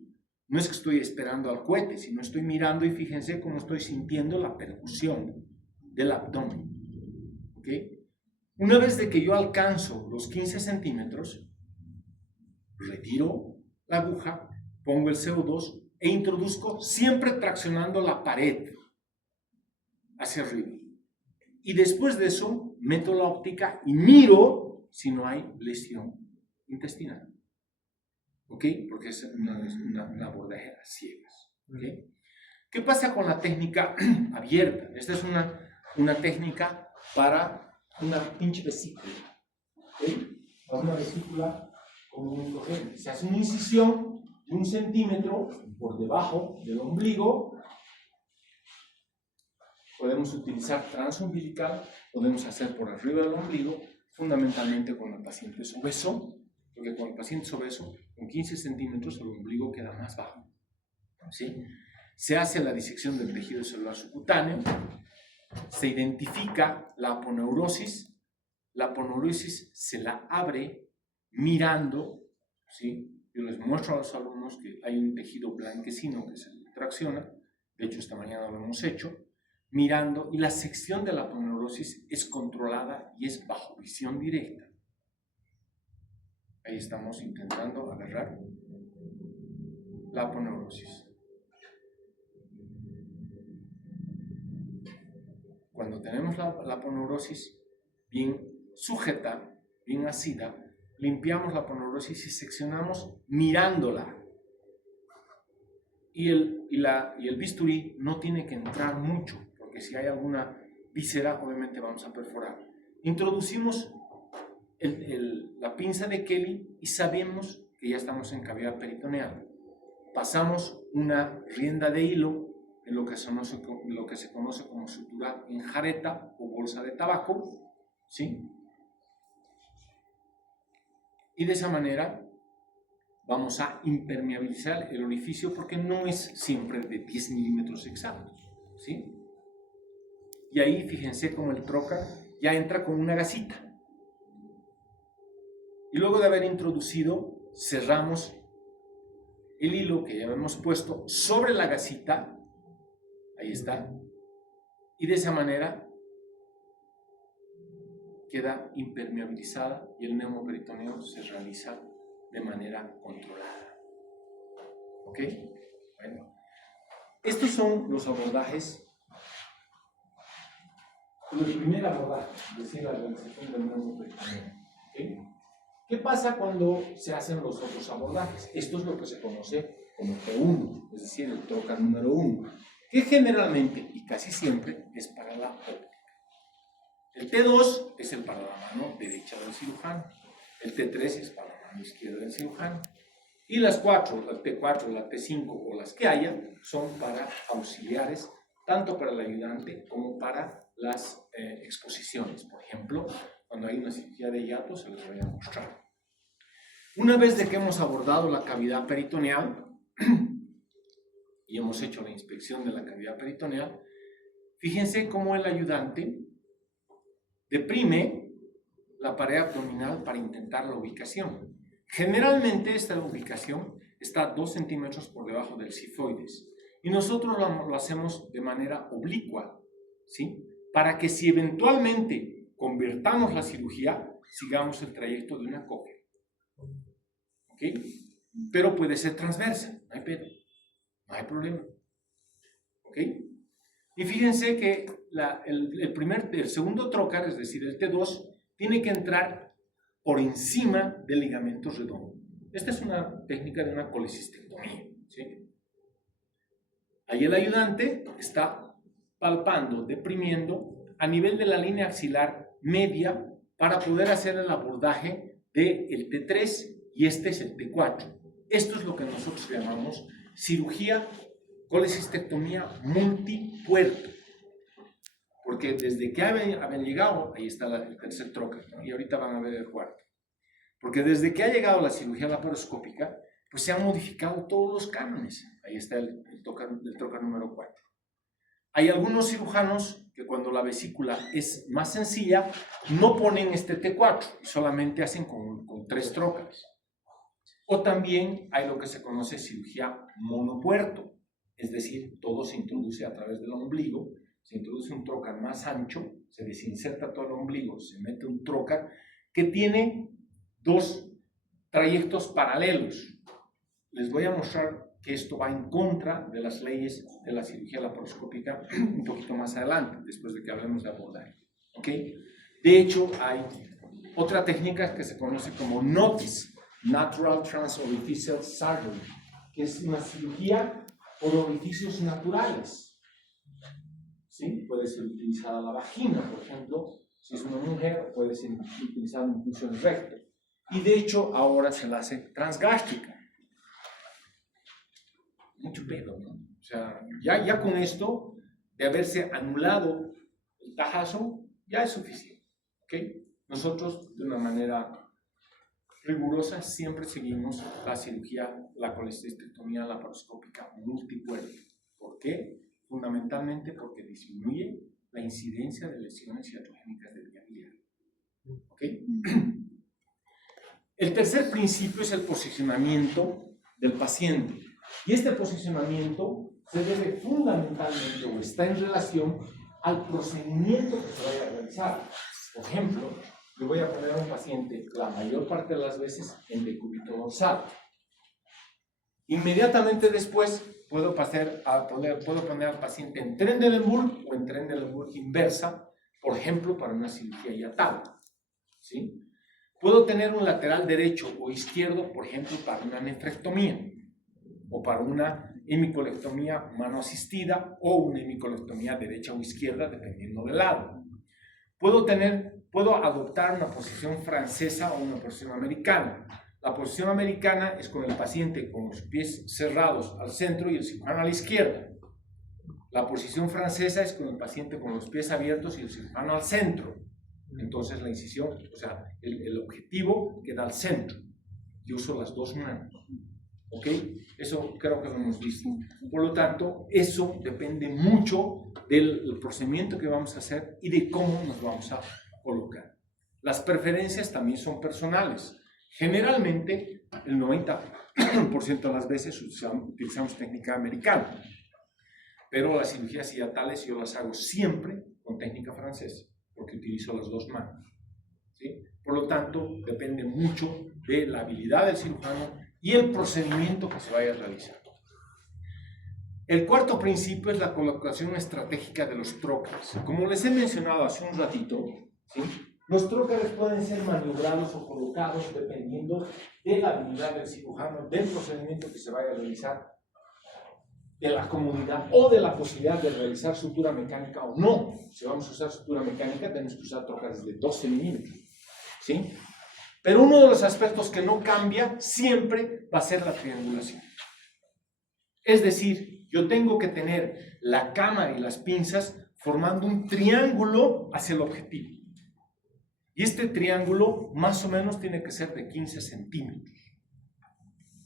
No es que estoy esperando al cohete, sino estoy mirando y fíjense cómo estoy sintiendo la percusión del abdomen. ¿Ok? Una vez de que yo alcanzo los 15 centímetros, retiro la aguja, pongo el CO2 e introduzco siempre traccionando la pared hacia arriba. Y después de eso, meto la óptica y miro si no hay lesión intestinal. ¿Ok? Porque es un abordaje a ciegas. ¿Ok? ¿Qué pasa con la técnica abierta? Esta es una técnica para una pinche vesícula. ¿Ok? Para una vesícula común y corriente. Se hace una incisión de 1 centímetro por debajo del ombligo. Podemos utilizar transumbilical, podemos hacer por arriba del ombligo, fundamentalmente cuando el paciente es obeso, porque cuando el paciente es obeso, con 15 centímetros el ombligo queda más bajo. ¿Sí? Se hace la disección del tejido celular subcutáneo, se identifica la aponeurosis. La aponeurosis se la abre mirando, ¿sí? Yo les muestro a los alumnos que hay un tejido blanquecino que se tracciona, de hecho esta mañana lo hemos hecho, mirando, y la sección de la aponeurosis es controlada y es bajo visión directa. Ahí estamos intentando agarrar la aponeurosis. Cuando tenemos la aponeurosis bien sujeta, bien asida, limpiamos la aponeurosis y seccionamos mirándola. Y el bisturí no tiene que entrar mucho, porque si hay alguna víscera, obviamente vamos a perforar. Introducimos la pinza de Kelly y sabemos que ya estamos en cavidad peritoneal. Pasamos una rienda de hilo en lo que se conoce como sutura en jareta o bolsa de tabaco, ¿sí? Y de esa manera vamos a impermeabilizar el orificio, porque no es siempre de 10 milímetros exactos, ¿sí? Y ahí fíjense cómo el trocar ya entra con una gasita. Y luego de haber introducido, cerramos el hilo que ya hemos puesto sobre la gasita, ahí está, y de esa manera queda impermeabilizada y el neumoperitoneo se realiza de manera controlada. ¿Ok? Bueno, estos son los abordajes. El primer abordaje, es decir, la realización del neumoperitoneo. ¿Ok? ¿Qué pasa cuando se hacen los otros abordajes? Esto es lo que se conoce como T1, es decir, el trocar número 1, que generalmente y casi siempre es para la óptica. El T2 es el para la mano derecha del cirujano, el T3 es para la mano izquierda del cirujano, y las 4, la T4, la T5 o las que haya, son para auxiliares, tanto para el ayudante como para las exposiciones. Por ejemplo, cuando hay una cirugía de hiato, se les voy a mostrar. Una vez de que hemos abordado la cavidad peritoneal y hemos hecho la inspección de la cavidad peritoneal, fíjense cómo el ayudante deprime la pared abdominal para intentar la ubicación. Generalmente esta ubicación está a 2 centímetros por debajo del sifoides y nosotros lo hacemos de manera oblicua, ¿sí? Para que si eventualmente convertamos la cirugía, sigamos el trayecto de una cóclea. ¿Ok? Pero puede ser transversa, no hay pedo. no hay problema. ¿Ok? Y fíjense que el segundo trocar, es decir, el T2, tiene que entrar por encima del ligamento redondo. Esta es una técnica de una colecistectomía, ¿sí? Ahí el ayudante está palpando, deprimiendo a nivel de la línea axilar media para poder hacer el abordaje del T3 y este es el T4. Esto es lo que nosotros llamamos cirugía colecistectomía multipuerto. Porque desde que habían llegado, ahí está el tercer trocar, ¿no? Y ahorita van a ver el cuarto. Porque desde que ha llegado la cirugía laparoscópica, pues se han modificado todos los cánones. Ahí está el trocar número 4. Hay algunos cirujanos que cuando la vesícula es más sencilla, no ponen este T4 y solamente hacen con 3 trócares. O también hay lo que se conoce cirugía monopuerto, es decir, todo se introduce a través del ombligo, se introduce un trócar más ancho, se desinserta todo el ombligo, se mete un trócar que tiene 2 trayectos paralelos. Les voy a mostrar que esto va en contra de las leyes de la cirugía laparoscópica un poquito más adelante, después de que hablemos de abordaje. ¿Ok? De hecho, hay otra técnica que se conoce como NOTS, Natural Transorificial Surgery, que es una cirugía por orificios naturales. ¿Sí? Puede ser utilizada la vagina, por ejemplo, si es una mujer, puede ser utilizada en función recto. Y de hecho, ahora se la hace transgástrica. Mucho pedo, ¿no? O sea, ya con esto, de haberse anulado el tajazo, ya es suficiente. ¿Ok? Nosotros, de una manera rigurosa, siempre seguimos la cirugía, la colecistectomía laparoscópica multipuerto. ¿Por qué? Fundamentalmente porque disminuye la incidencia de lesiones iatrogénicas del día a día. ¿Ok? El tercer principio es el posicionamiento del paciente. Y este posicionamiento se debe fundamentalmente o está en relación al procedimiento que se vaya a realizar. Por ejemplo, yo voy a poner a un paciente la mayor parte de las veces en decúbito dorsal. Inmediatamente después puedo poner al paciente en Trendelenburg o en Trendelenburg inversa, por ejemplo, para una cirugía hiatal. ¿Sí? Puedo tener un lateral derecho o izquierdo, por ejemplo, para una nefrectomía o para una hemicolectomía mano asistida o una hemicolectomía derecha o izquierda, dependiendo del lado. Puedo adoptar una posición francesa o una posición americana. La posición americana es con el paciente con los pies cerrados al centro y el cirujano a la izquierda. La posición francesa es con el paciente con los pies abiertos y el cirujano al centro. Entonces la incisión, o sea, el objetivo queda al centro. Yo uso las 2 manos. ¿Ok? Eso creo que lo hemos visto. Por lo tanto, eso depende mucho del procedimiento que vamos a hacer y de cómo nos vamos a colocar. Las preferencias también son personales. Generalmente, el 90% de las veces utilizamos técnica americana, pero las cirugías hiatales yo las hago siempre con técnica francesa, porque utilizo las 2 manos. ¿Sí? Por lo tanto, depende mucho de la habilidad del cirujano y el procedimiento que se vaya a realizar. El cuarto principio es la colocación estratégica de los trócares. Como les he mencionado hace un ratito, ¿sí? Los trócares pueden ser maniobrados o colocados dependiendo de la habilidad del cirujano, del procedimiento que se vaya a realizar, de la comodidad o de la posibilidad de realizar sutura mecánica o no. Si vamos a usar sutura mecánica, tenemos que usar trócares de 12 milímetros. ¿Sí? Pero uno de los aspectos que no cambia siempre va a ser la triangulación. Es decir, yo tengo que tener la cámara y las pinzas formando un triángulo hacia el objetivo. Y este triángulo más o menos tiene que ser de 15 centímetros.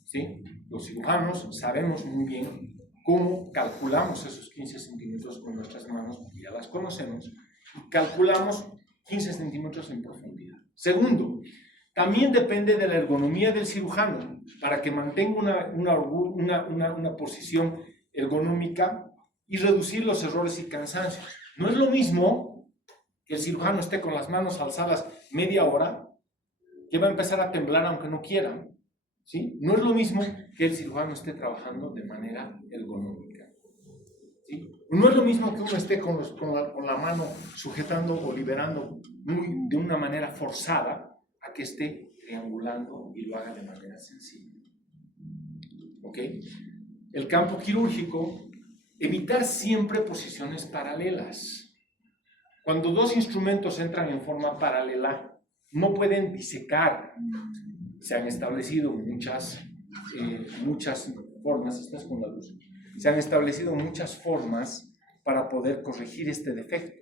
¿Sí? Los cirujanos sabemos muy bien cómo calculamos esos 15 centímetros con nuestras manos, porque ya las conocemos, y calculamos 15 centímetros en profundidad. Segundo, también depende de la ergonomía del cirujano para que mantenga una posición ergonómica y reducir los errores y cansancios. No es lo mismo que el cirujano esté con las manos alzadas media hora, que va a empezar a temblar aunque no quiera, ¿sí? No es lo mismo que el cirujano esté trabajando de manera ergonómica, ¿sí? No es lo mismo que uno esté con la mano sujetando o liberando de una manera forzada a que esté triangulando y lo haga de manera sencilla. ¿Ok? El campo quirúrgico, evitar siempre posiciones paralelas. Cuando dos instrumentos entran en forma paralela, no pueden disecar. Se han establecido muchas formas, estás con la luz. Se han establecido muchas formas para poder corregir este defecto.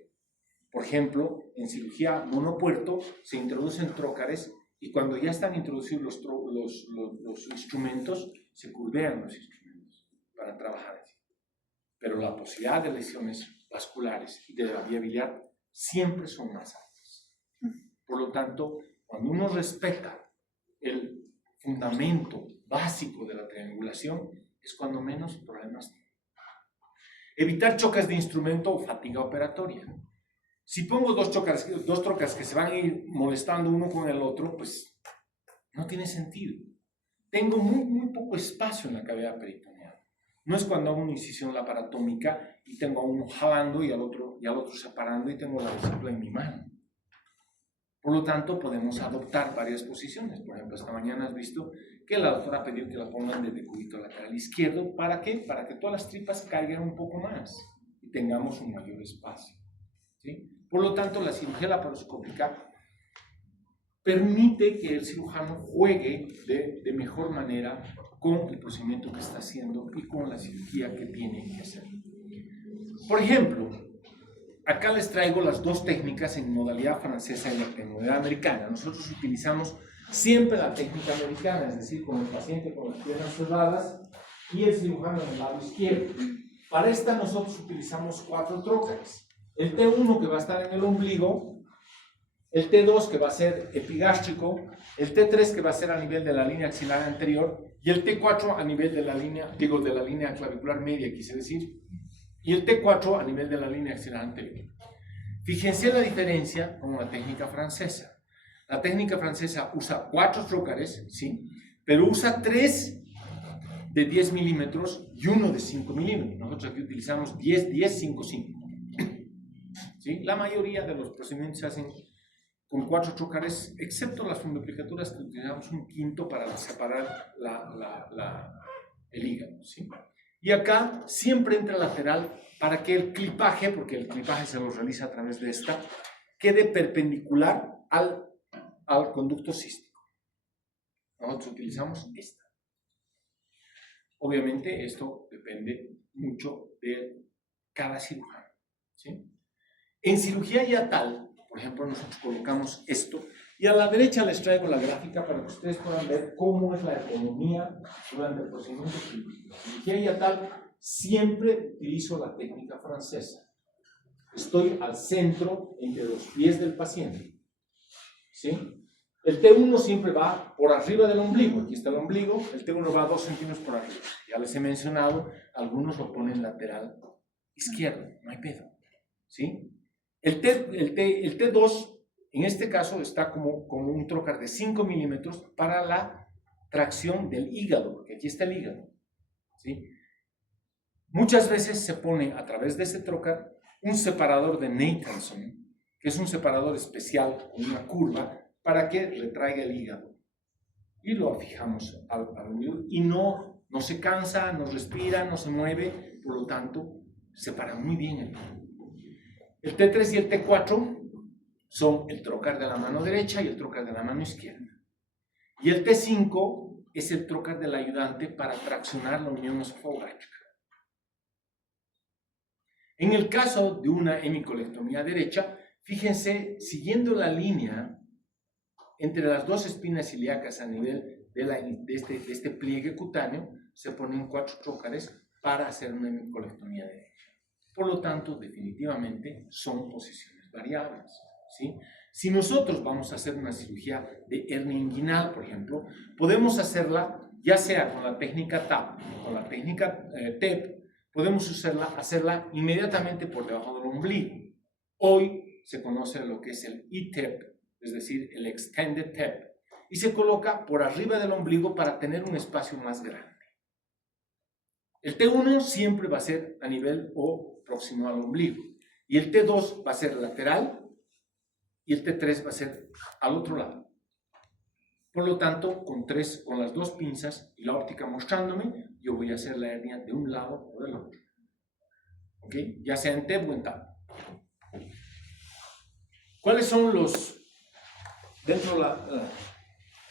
Por ejemplo, en cirugía monopuerto se introducen trócares y cuando ya están introducidos los instrumentos, se curvean los instrumentos para trabajar así. Pero la posibilidad de lesiones vasculares y de la vía biliar siempre son más altas. Por lo tanto, cuando uno respeta el fundamento básico de la triangulación, es cuando menos problemas tiene. Evitar choques de instrumento o fatiga operatoria. Si pongo dos trocas que se van a ir molestando uno con el otro, pues no tiene sentido. Tengo muy poco espacio en la cavidad peritoneal. No es cuando hago una incisión laparotómica y tengo a uno jalando y al otro separando y tengo la vesícula en mi mano. Por lo tanto, podemos adoptar varias posiciones. Por ejemplo, esta mañana has visto que la doctora pidió que la pongan de decúbito lateral izquierdo. ¿Para qué? Para que todas las tripas caigan un poco más y tengamos un mayor espacio, ¿sí? Por lo tanto, la cirugía laparoscópica permite que el cirujano juegue de mejor manera con el procedimiento que está haciendo y con la cirugía que tiene que hacer. Por ejemplo, acá les traigo las dos técnicas en modalidad francesa y en modalidad americana. Nosotros utilizamos siempre la técnica americana, es decir, con el paciente con las piernas cerradas y el cirujano en el lado izquierdo. Para esta nosotros utilizamos 4 trócares. El T1 que va a estar en el ombligo, el T2 que va a ser epigástrico, el T3 que va a ser a nivel de la línea axilar anterior y el T4 a nivel de la línea clavicular media, quise decir, y el T4 a nivel de la línea axilar anterior. Fíjense la diferencia con la técnica francesa. La técnica francesa usa 4 trócares, ¿sí? Pero usa 3 de 10 milímetros y 1 de 5 milímetros. Nosotros aquí utilizamos 10, 10, 5, 5. ¿Sí? La mayoría de los procedimientos se hacen con 4 trócares, excepto las funduplicaturas que utilizamos un quinto para separar el hígado, ¿sí? Y acá siempre entra lateral para que el clipaje, porque el clipaje se lo realiza a través de esta, quede perpendicular al conducto cístico. Nosotros utilizamos esta. Obviamente esto depende mucho de cada cirujano, ¿sí? En cirugía yatal, por ejemplo, nosotros colocamos esto y a la derecha les traigo la gráfica para que ustedes puedan ver cómo es la ergonomía durante el procedimiento quirúrgico. En cirugía yatal siempre utilizo la técnica francesa. Estoy al centro entre los pies del paciente, ¿sí? El T1 siempre va por arriba del ombligo. Aquí está el ombligo, el T1 va 2 centímetros por arriba. Ya les he mencionado, algunos lo ponen lateral izquierdo, no hay pedo, ¿sí? El T2, en este caso, está como un trócar de 5 milímetros para la tracción del hígado, porque aquí está el hígado, ¿sí? Muchas veces se pone a través de ese trócar un separador de Nathanson, que es un separador especial con una curva para que retraiga el hígado. Y lo fijamos al ombligo y no se cansa, no respira, no se mueve, por lo tanto, separa muy bien el hígado. El T3 y el T4 son el trócar de la mano derecha y el trócar de la mano izquierda. Y el T5 es el trócar del ayudante para traccionar la unión esofagástrica. En el caso de una hemicolectomía derecha, fíjense, siguiendo la línea entre las dos espinas ilíacas a nivel de este pliegue cutáneo, se ponen 4 trócares para hacer una hemicolectomía derecha. Por lo tanto, definitivamente son posiciones variables, ¿sí? Si nosotros vamos a hacer una cirugía de hernia inguinal, por ejemplo, podemos hacerla ya sea con la técnica TAP o con la técnica TEP, podemos hacerla inmediatamente por debajo del ombligo. Hoy se conoce lo que es el ETEP, es decir, el Extended TEP, y se coloca por arriba del ombligo para tener un espacio más grande. El T1 siempre va a ser a nivel o próximo al ombligo, y el T2 va a ser lateral y el T3 va a ser al otro lado. Por lo tanto, con las dos pinzas y la óptica mostrándome, yo voy a hacer la hernia de un lado o del otro. ¿Ok? Ya sea en T o en TAP. ¿Cuáles son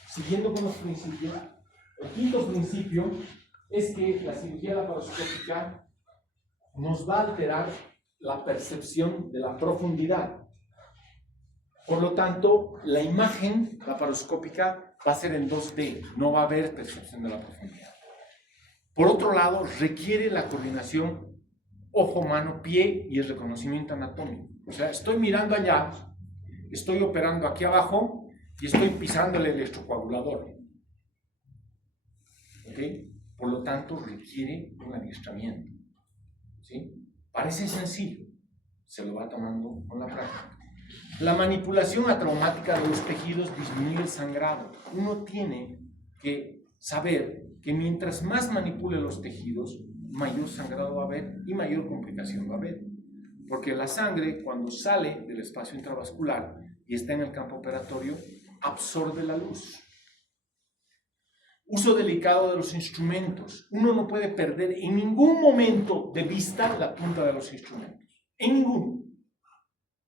siguiendo con los principios? El quinto principio es que la cirugía laparoscópica nos va a alterar la percepción de la profundidad. Por lo tanto, la imagen laparoscópica va a ser en 2D, no va a haber percepción de la profundidad. Por otro lado, requiere la coordinación ojo, mano, pie y el reconocimiento anatómico. O sea, estoy mirando allá, estoy operando aquí abajo y estoy pisando el electrocoagulador. ¿Ok? Por lo tanto, requiere un adiestramiento. ¿Sí? Parece sencillo, se lo va tomando con la práctica. La manipulación atraumática de los tejidos disminuye el sangrado. Uno tiene que saber que mientras más manipule los tejidos, mayor sangrado va a haber y mayor complicación va a haber. Porque la sangre, cuando sale del espacio intravascular y está en el campo operatorio, absorbe la luz. Uso delicado de los instrumentos. Uno no puede perder en ningún momento de vista la punta de los instrumentos. En ninguno.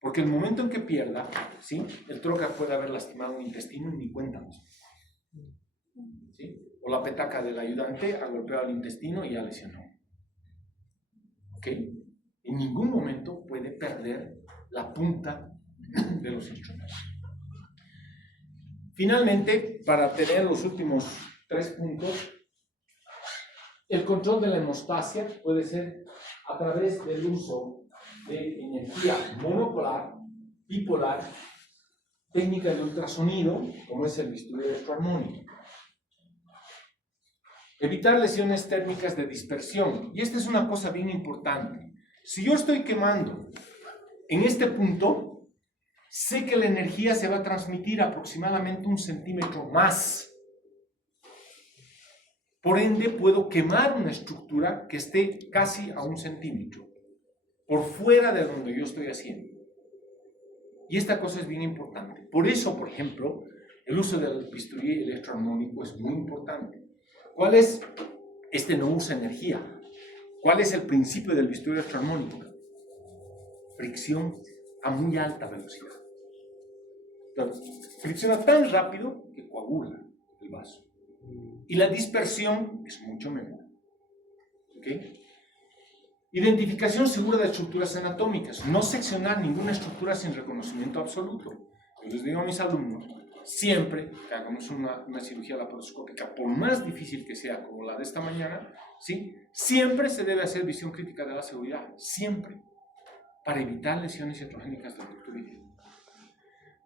Porque el momento en que pierda, ¿sí?, el trocar puede haber lastimado un intestino y ni cuéntanos. ¿Sí? O la petaca del ayudante ha golpeado el intestino y ya lesionó. ¿Ok? En ningún momento puede perder la punta de los instrumentos. Finalmente, para tener los últimos 3 puntos, el control de la hemostasia puede ser a través del uso de energía monopolar, bipolar, técnica de ultrasonido, como es el bisturí electroarmónico. Evitar lesiones térmicas de dispersión. Y esta es una cosa bien importante. Si yo estoy quemando en este punto, sé que la energía se va a transmitir aproximadamente 1 centímetro más. Por ende, puedo quemar una estructura que esté casi a 1 centímetro, por fuera de donde yo estoy haciendo. Y esta cosa es bien importante. Por eso, por ejemplo, el uso del bisturí electroarmónico es muy importante. ¿Cuál es? Este no usa energía. ¿Cuál es el principio del bisturí electroarmónico? Fricción a muy alta velocidad. Entonces, fricciona tan rápido que coagula el vaso. Y la dispersión es mucho menor. ¿Ok? Identificación segura de estructuras anatómicas. No seccionar ninguna estructura sin reconocimiento absoluto. Yo les digo a mis alumnos, siempre que hagamos una cirugía laparoscópica, por más difícil que sea, como la de esta mañana, ¿sí?, siempre se debe hacer visión crítica de la seguridad. Siempre. Para evitar lesiones iatrogénicas del ducto vítreo.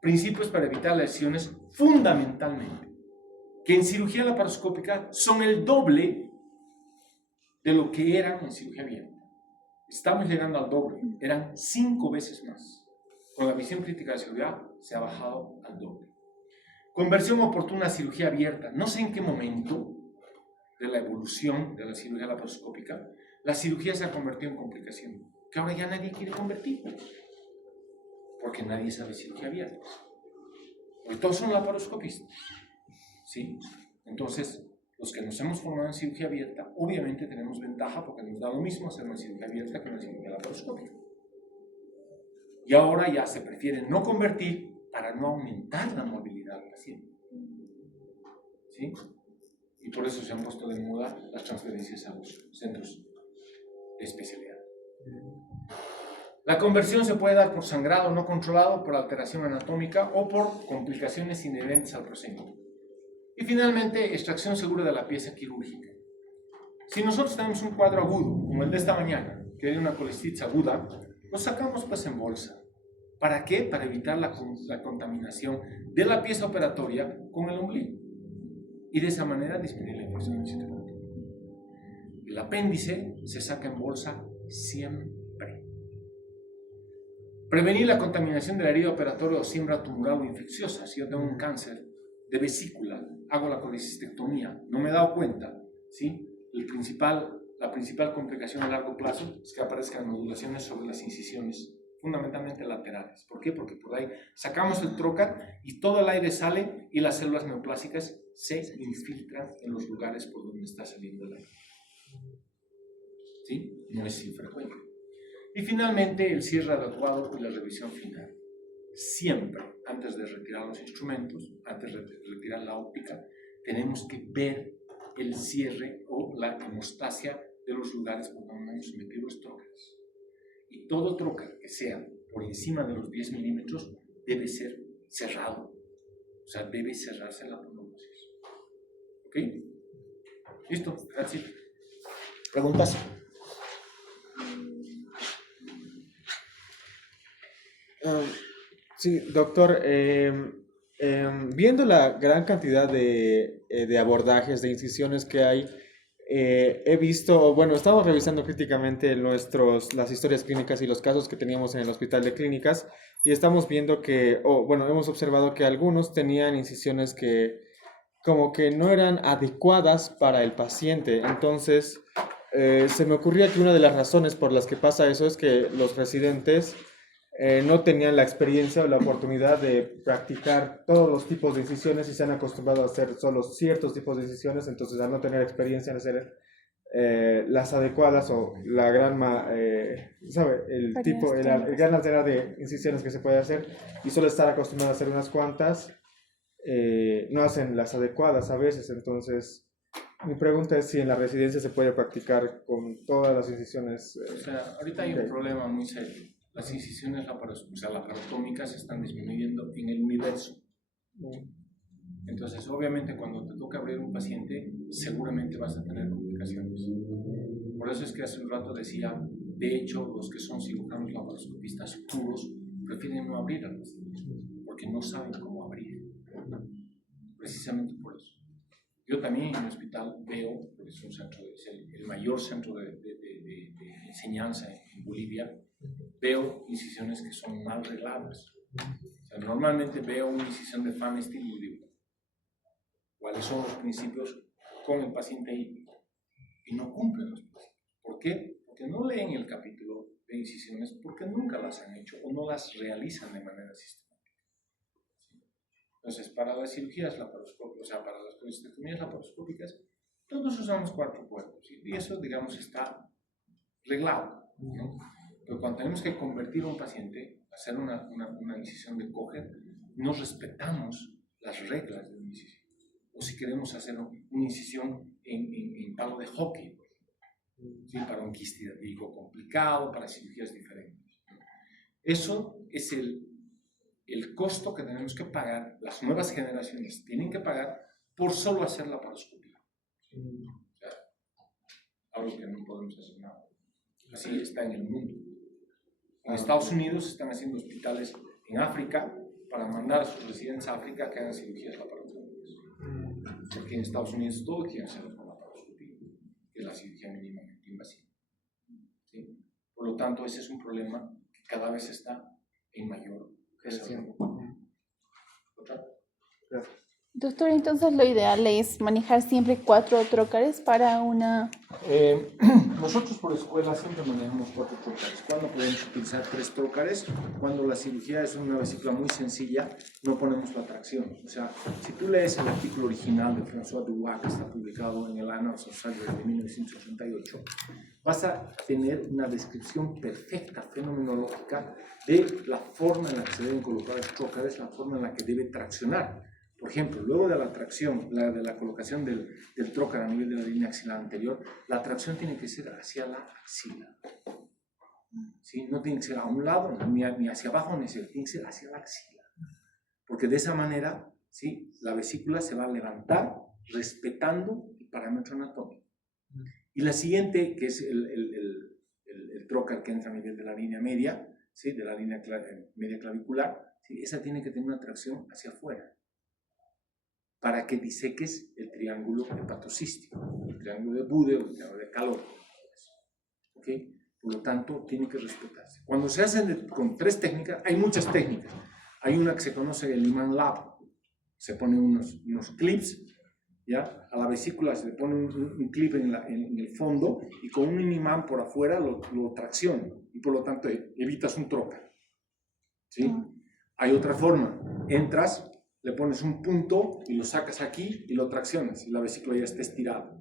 Principios para evitar lesiones, fundamentalmente, que en cirugía laparoscópica son el doble de lo que eran en cirugía abierta. Estamos llegando al doble, eran 5 veces más. Con la visión crítica de seguridad se ha bajado al doble. Conversión oportuna a cirugía abierta. No sé en qué momento de la evolución de la cirugía laparoscópica la cirugía se ha convertido en complicación, que ahora ya nadie quiere convertir, porque nadie sabe cirugía abierta. Porque todos son laparoscopistas. ¿Sí? Entonces, los que nos hemos formado en cirugía abierta, obviamente tenemos ventaja porque nos da lo mismo hacer una cirugía abierta que una cirugía laparoscópica. Y ahora ya se prefiere no convertir para no aumentar la movilidad del paciente. ¿Sí? Y por eso se han puesto de moda las transferencias a los centros de especialidad. La conversión se puede dar por sangrado no controlado, por alteración anatómica o por complicaciones inherentes al procedimiento. Y finalmente, extracción segura de la pieza quirúrgica. Si nosotros tenemos un cuadro agudo, como el de esta mañana, que es una colestitis aguda, lo sacamos pues en bolsa. ¿Para qué? Para evitar la contaminación de la pieza operatoria con el ombligo. Y de esa manera disminuir la infección del sitio. El apéndice se saca en bolsa siempre. Prevenir la contaminación de la herida operatoria o siembra tumoral o infecciosa. Si yo tengo un cáncer de vesícula, hago la colecistectomía, no me he dado cuenta, ¿sí? La principal complicación a largo plazo es que aparezcan nodulaciones sobre las incisiones, fundamentalmente laterales. ¿Por qué? Porque por ahí sacamos el trocar y todo el aire sale y las células neoplásicas se infiltran en los lugares por donde está saliendo el aire. ¿Sí? No es infrecuente. Y finalmente, el cierre adecuado y la revisión final. Siempre, antes de retirar los instrumentos, antes de retirar la óptica, tenemos que ver el cierre o la hemostasia de los lugares por donde hemos metido los trócares. Y todo trócar que sea por encima de los 10 milímetros debe ser cerrado. O sea, debe cerrarse la pneumosis. ¿Ok? ¿Listo? Gracias. ¿Preguntas? Sí, doctor, viendo la gran cantidad de abordajes, de incisiones que hay, he visto, bueno, estamos revisando críticamente las historias clínicas y los casos que teníamos en el hospital de clínicas y estamos viendo que, bueno, hemos observado que algunos tenían incisiones que como que no eran adecuadas para el paciente. Entonces, se me ocurría que una de las razones por las que pasa eso es que los residentes no tenían la experiencia o la oportunidad de practicar todos los tipos de incisiones y se han acostumbrado a hacer solo ciertos tipos de incisiones, entonces al no tener experiencia en hacer las adecuadas o la gran, ¿sabe? El gran altera de incisiones que se puede hacer y solo estar acostumbrado a hacer unas cuantas, no hacen las adecuadas a veces. Entonces mi pregunta es si en la residencia se puede practicar con todas las incisiones. O sea, ahorita hay un problema muy serio. Las incisiones laparotómicas se están disminuyendo en el universo. Entonces, obviamente, cuando te toca abrir un paciente, seguramente vas a tener complicaciones. Por eso es que hace un rato decía, de hecho, los que son cirujanos laparoscopistas puros prefieren no abrir al paciente, porque no saben cómo abrir. Precisamente por eso. Yo también en el hospital veo, es un centro, es el mayor centro de enseñanza en Bolivia, veo incisiones que son mal regladas. O sea, normalmente veo una incisión de Fan Steel y digo, ¿cuáles son los principios con el paciente ahí? Y no cumplen los principios. ¿Por qué? Porque no leen el capítulo de incisiones, porque nunca las han hecho o no las realizan de manera sistemática. Entonces, para las cirugías laparoscópicas, o sea, para las colecistectomías laparoscópicas, todos usamos 4 puertos y eso, digamos, está reglado, ¿no? Pero cuando tenemos que convertir a un paciente, hacer una incisión de Coger, no respetamos las reglas de una incisión. O si queremos hacer una incisión en palo de hockey, ¿sí? Para un quiste hidrático complicado, para cirugías diferentes. Eso es el costo que tenemos que pagar, las nuevas generaciones tienen que pagar por solo hacer la laparoscopia. O sea, algo que no podemos hacer nada. Así está en el mundo. En Estados Unidos están haciendo hospitales en África para mandar a sus residentes a África que hagan cirugías laparoscópicas. Porque en Estados Unidos todo quieren hacerlo con laparoscopia, que es la cirugía mínimamente invasiva. ¿Sí? Por lo tanto, ese es un problema que cada vez está en mayor creciendo. ¿Otra? Gracias. Doctor, entonces lo ideal es manejar siempre 4 trócares para una... Nosotros por escuela siempre manejamos 4 trócares. ¿Cuándo podemos utilizar 3 trócares? Cuando la cirugía es una vesícula muy sencilla, no ponemos la tracción. O sea, si tú lees el artículo original de François Dubois, que está publicado en el Annals of Surgery de 1988, vas a tener una descripción perfecta, fenomenológica, de la forma en la que se deben colocar los trócares, la forma en la que debe traccionar. Por ejemplo, luego de la tracción, de la colocación del trócar a nivel de la línea axilar anterior, la tracción tiene que ser hacia la axila. ¿Sí? No tiene que ser a un lado, ni hacia abajo, ni tiene que ser hacia la axila. Porque de esa manera, ¿sí? La vesícula se va a levantar respetando el parámetro anatómico. Y la siguiente, que es el trócar que entra a nivel de la línea media, ¿sí? De la línea media clavicular, ¿sí? Esa tiene que tener una tracción hacia afuera, para que diseques el triángulo hepatocístico, el triángulo de Bude o el triángulo de calor. ¿Ok? Por lo tanto, tiene que respetarse. Cuando se hacen con 3 técnicas, hay muchas técnicas. Hay una que se conoce el Lyman Lab, se ponen unos clips, ¿ya? A la vesícula se le pone un clip en el fondo y con un imán por afuera lo tracciona y por lo tanto evitas un troca, ¿sí? Hay otra forma, entras, le pones un punto y lo sacas aquí y lo traccionas y la vesícula ya está estirada,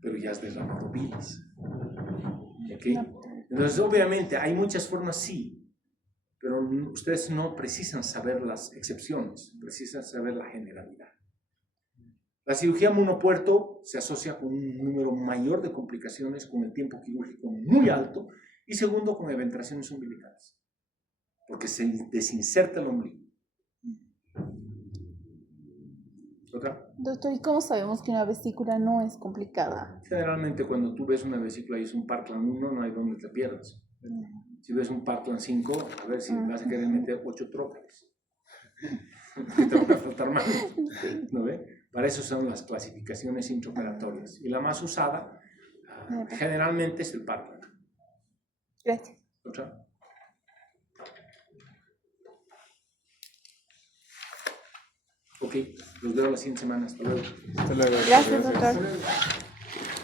pero ya has derramado bilis. ¿Okay? Entonces, obviamente, hay muchas formas, sí, pero ustedes no precisan saber las excepciones, precisan saber la generalidad. La cirugía monopuerto se asocia con un número mayor de complicaciones, con el tiempo quirúrgico muy alto, y segundo, con eventraciones umbilicales, porque se desinserta el ombligo. ¿Otra? Doctor, ¿y cómo sabemos que una vesícula no es complicada? Generalmente cuando tú ves una vesícula y es un Parkland 1, no hay donde te pierdas. Si ves un Parkland 5, a ver si vas a querer meter 8 trócares. Que te van a faltar más. ¿No ve? Para eso son las clasificaciones intraoperatorias. Y la más usada generalmente es el Parkland. Gracias. ¿Otra? Ok, los veo la siguiente semana. Hasta luego. Hasta luego. Gracias, doctor.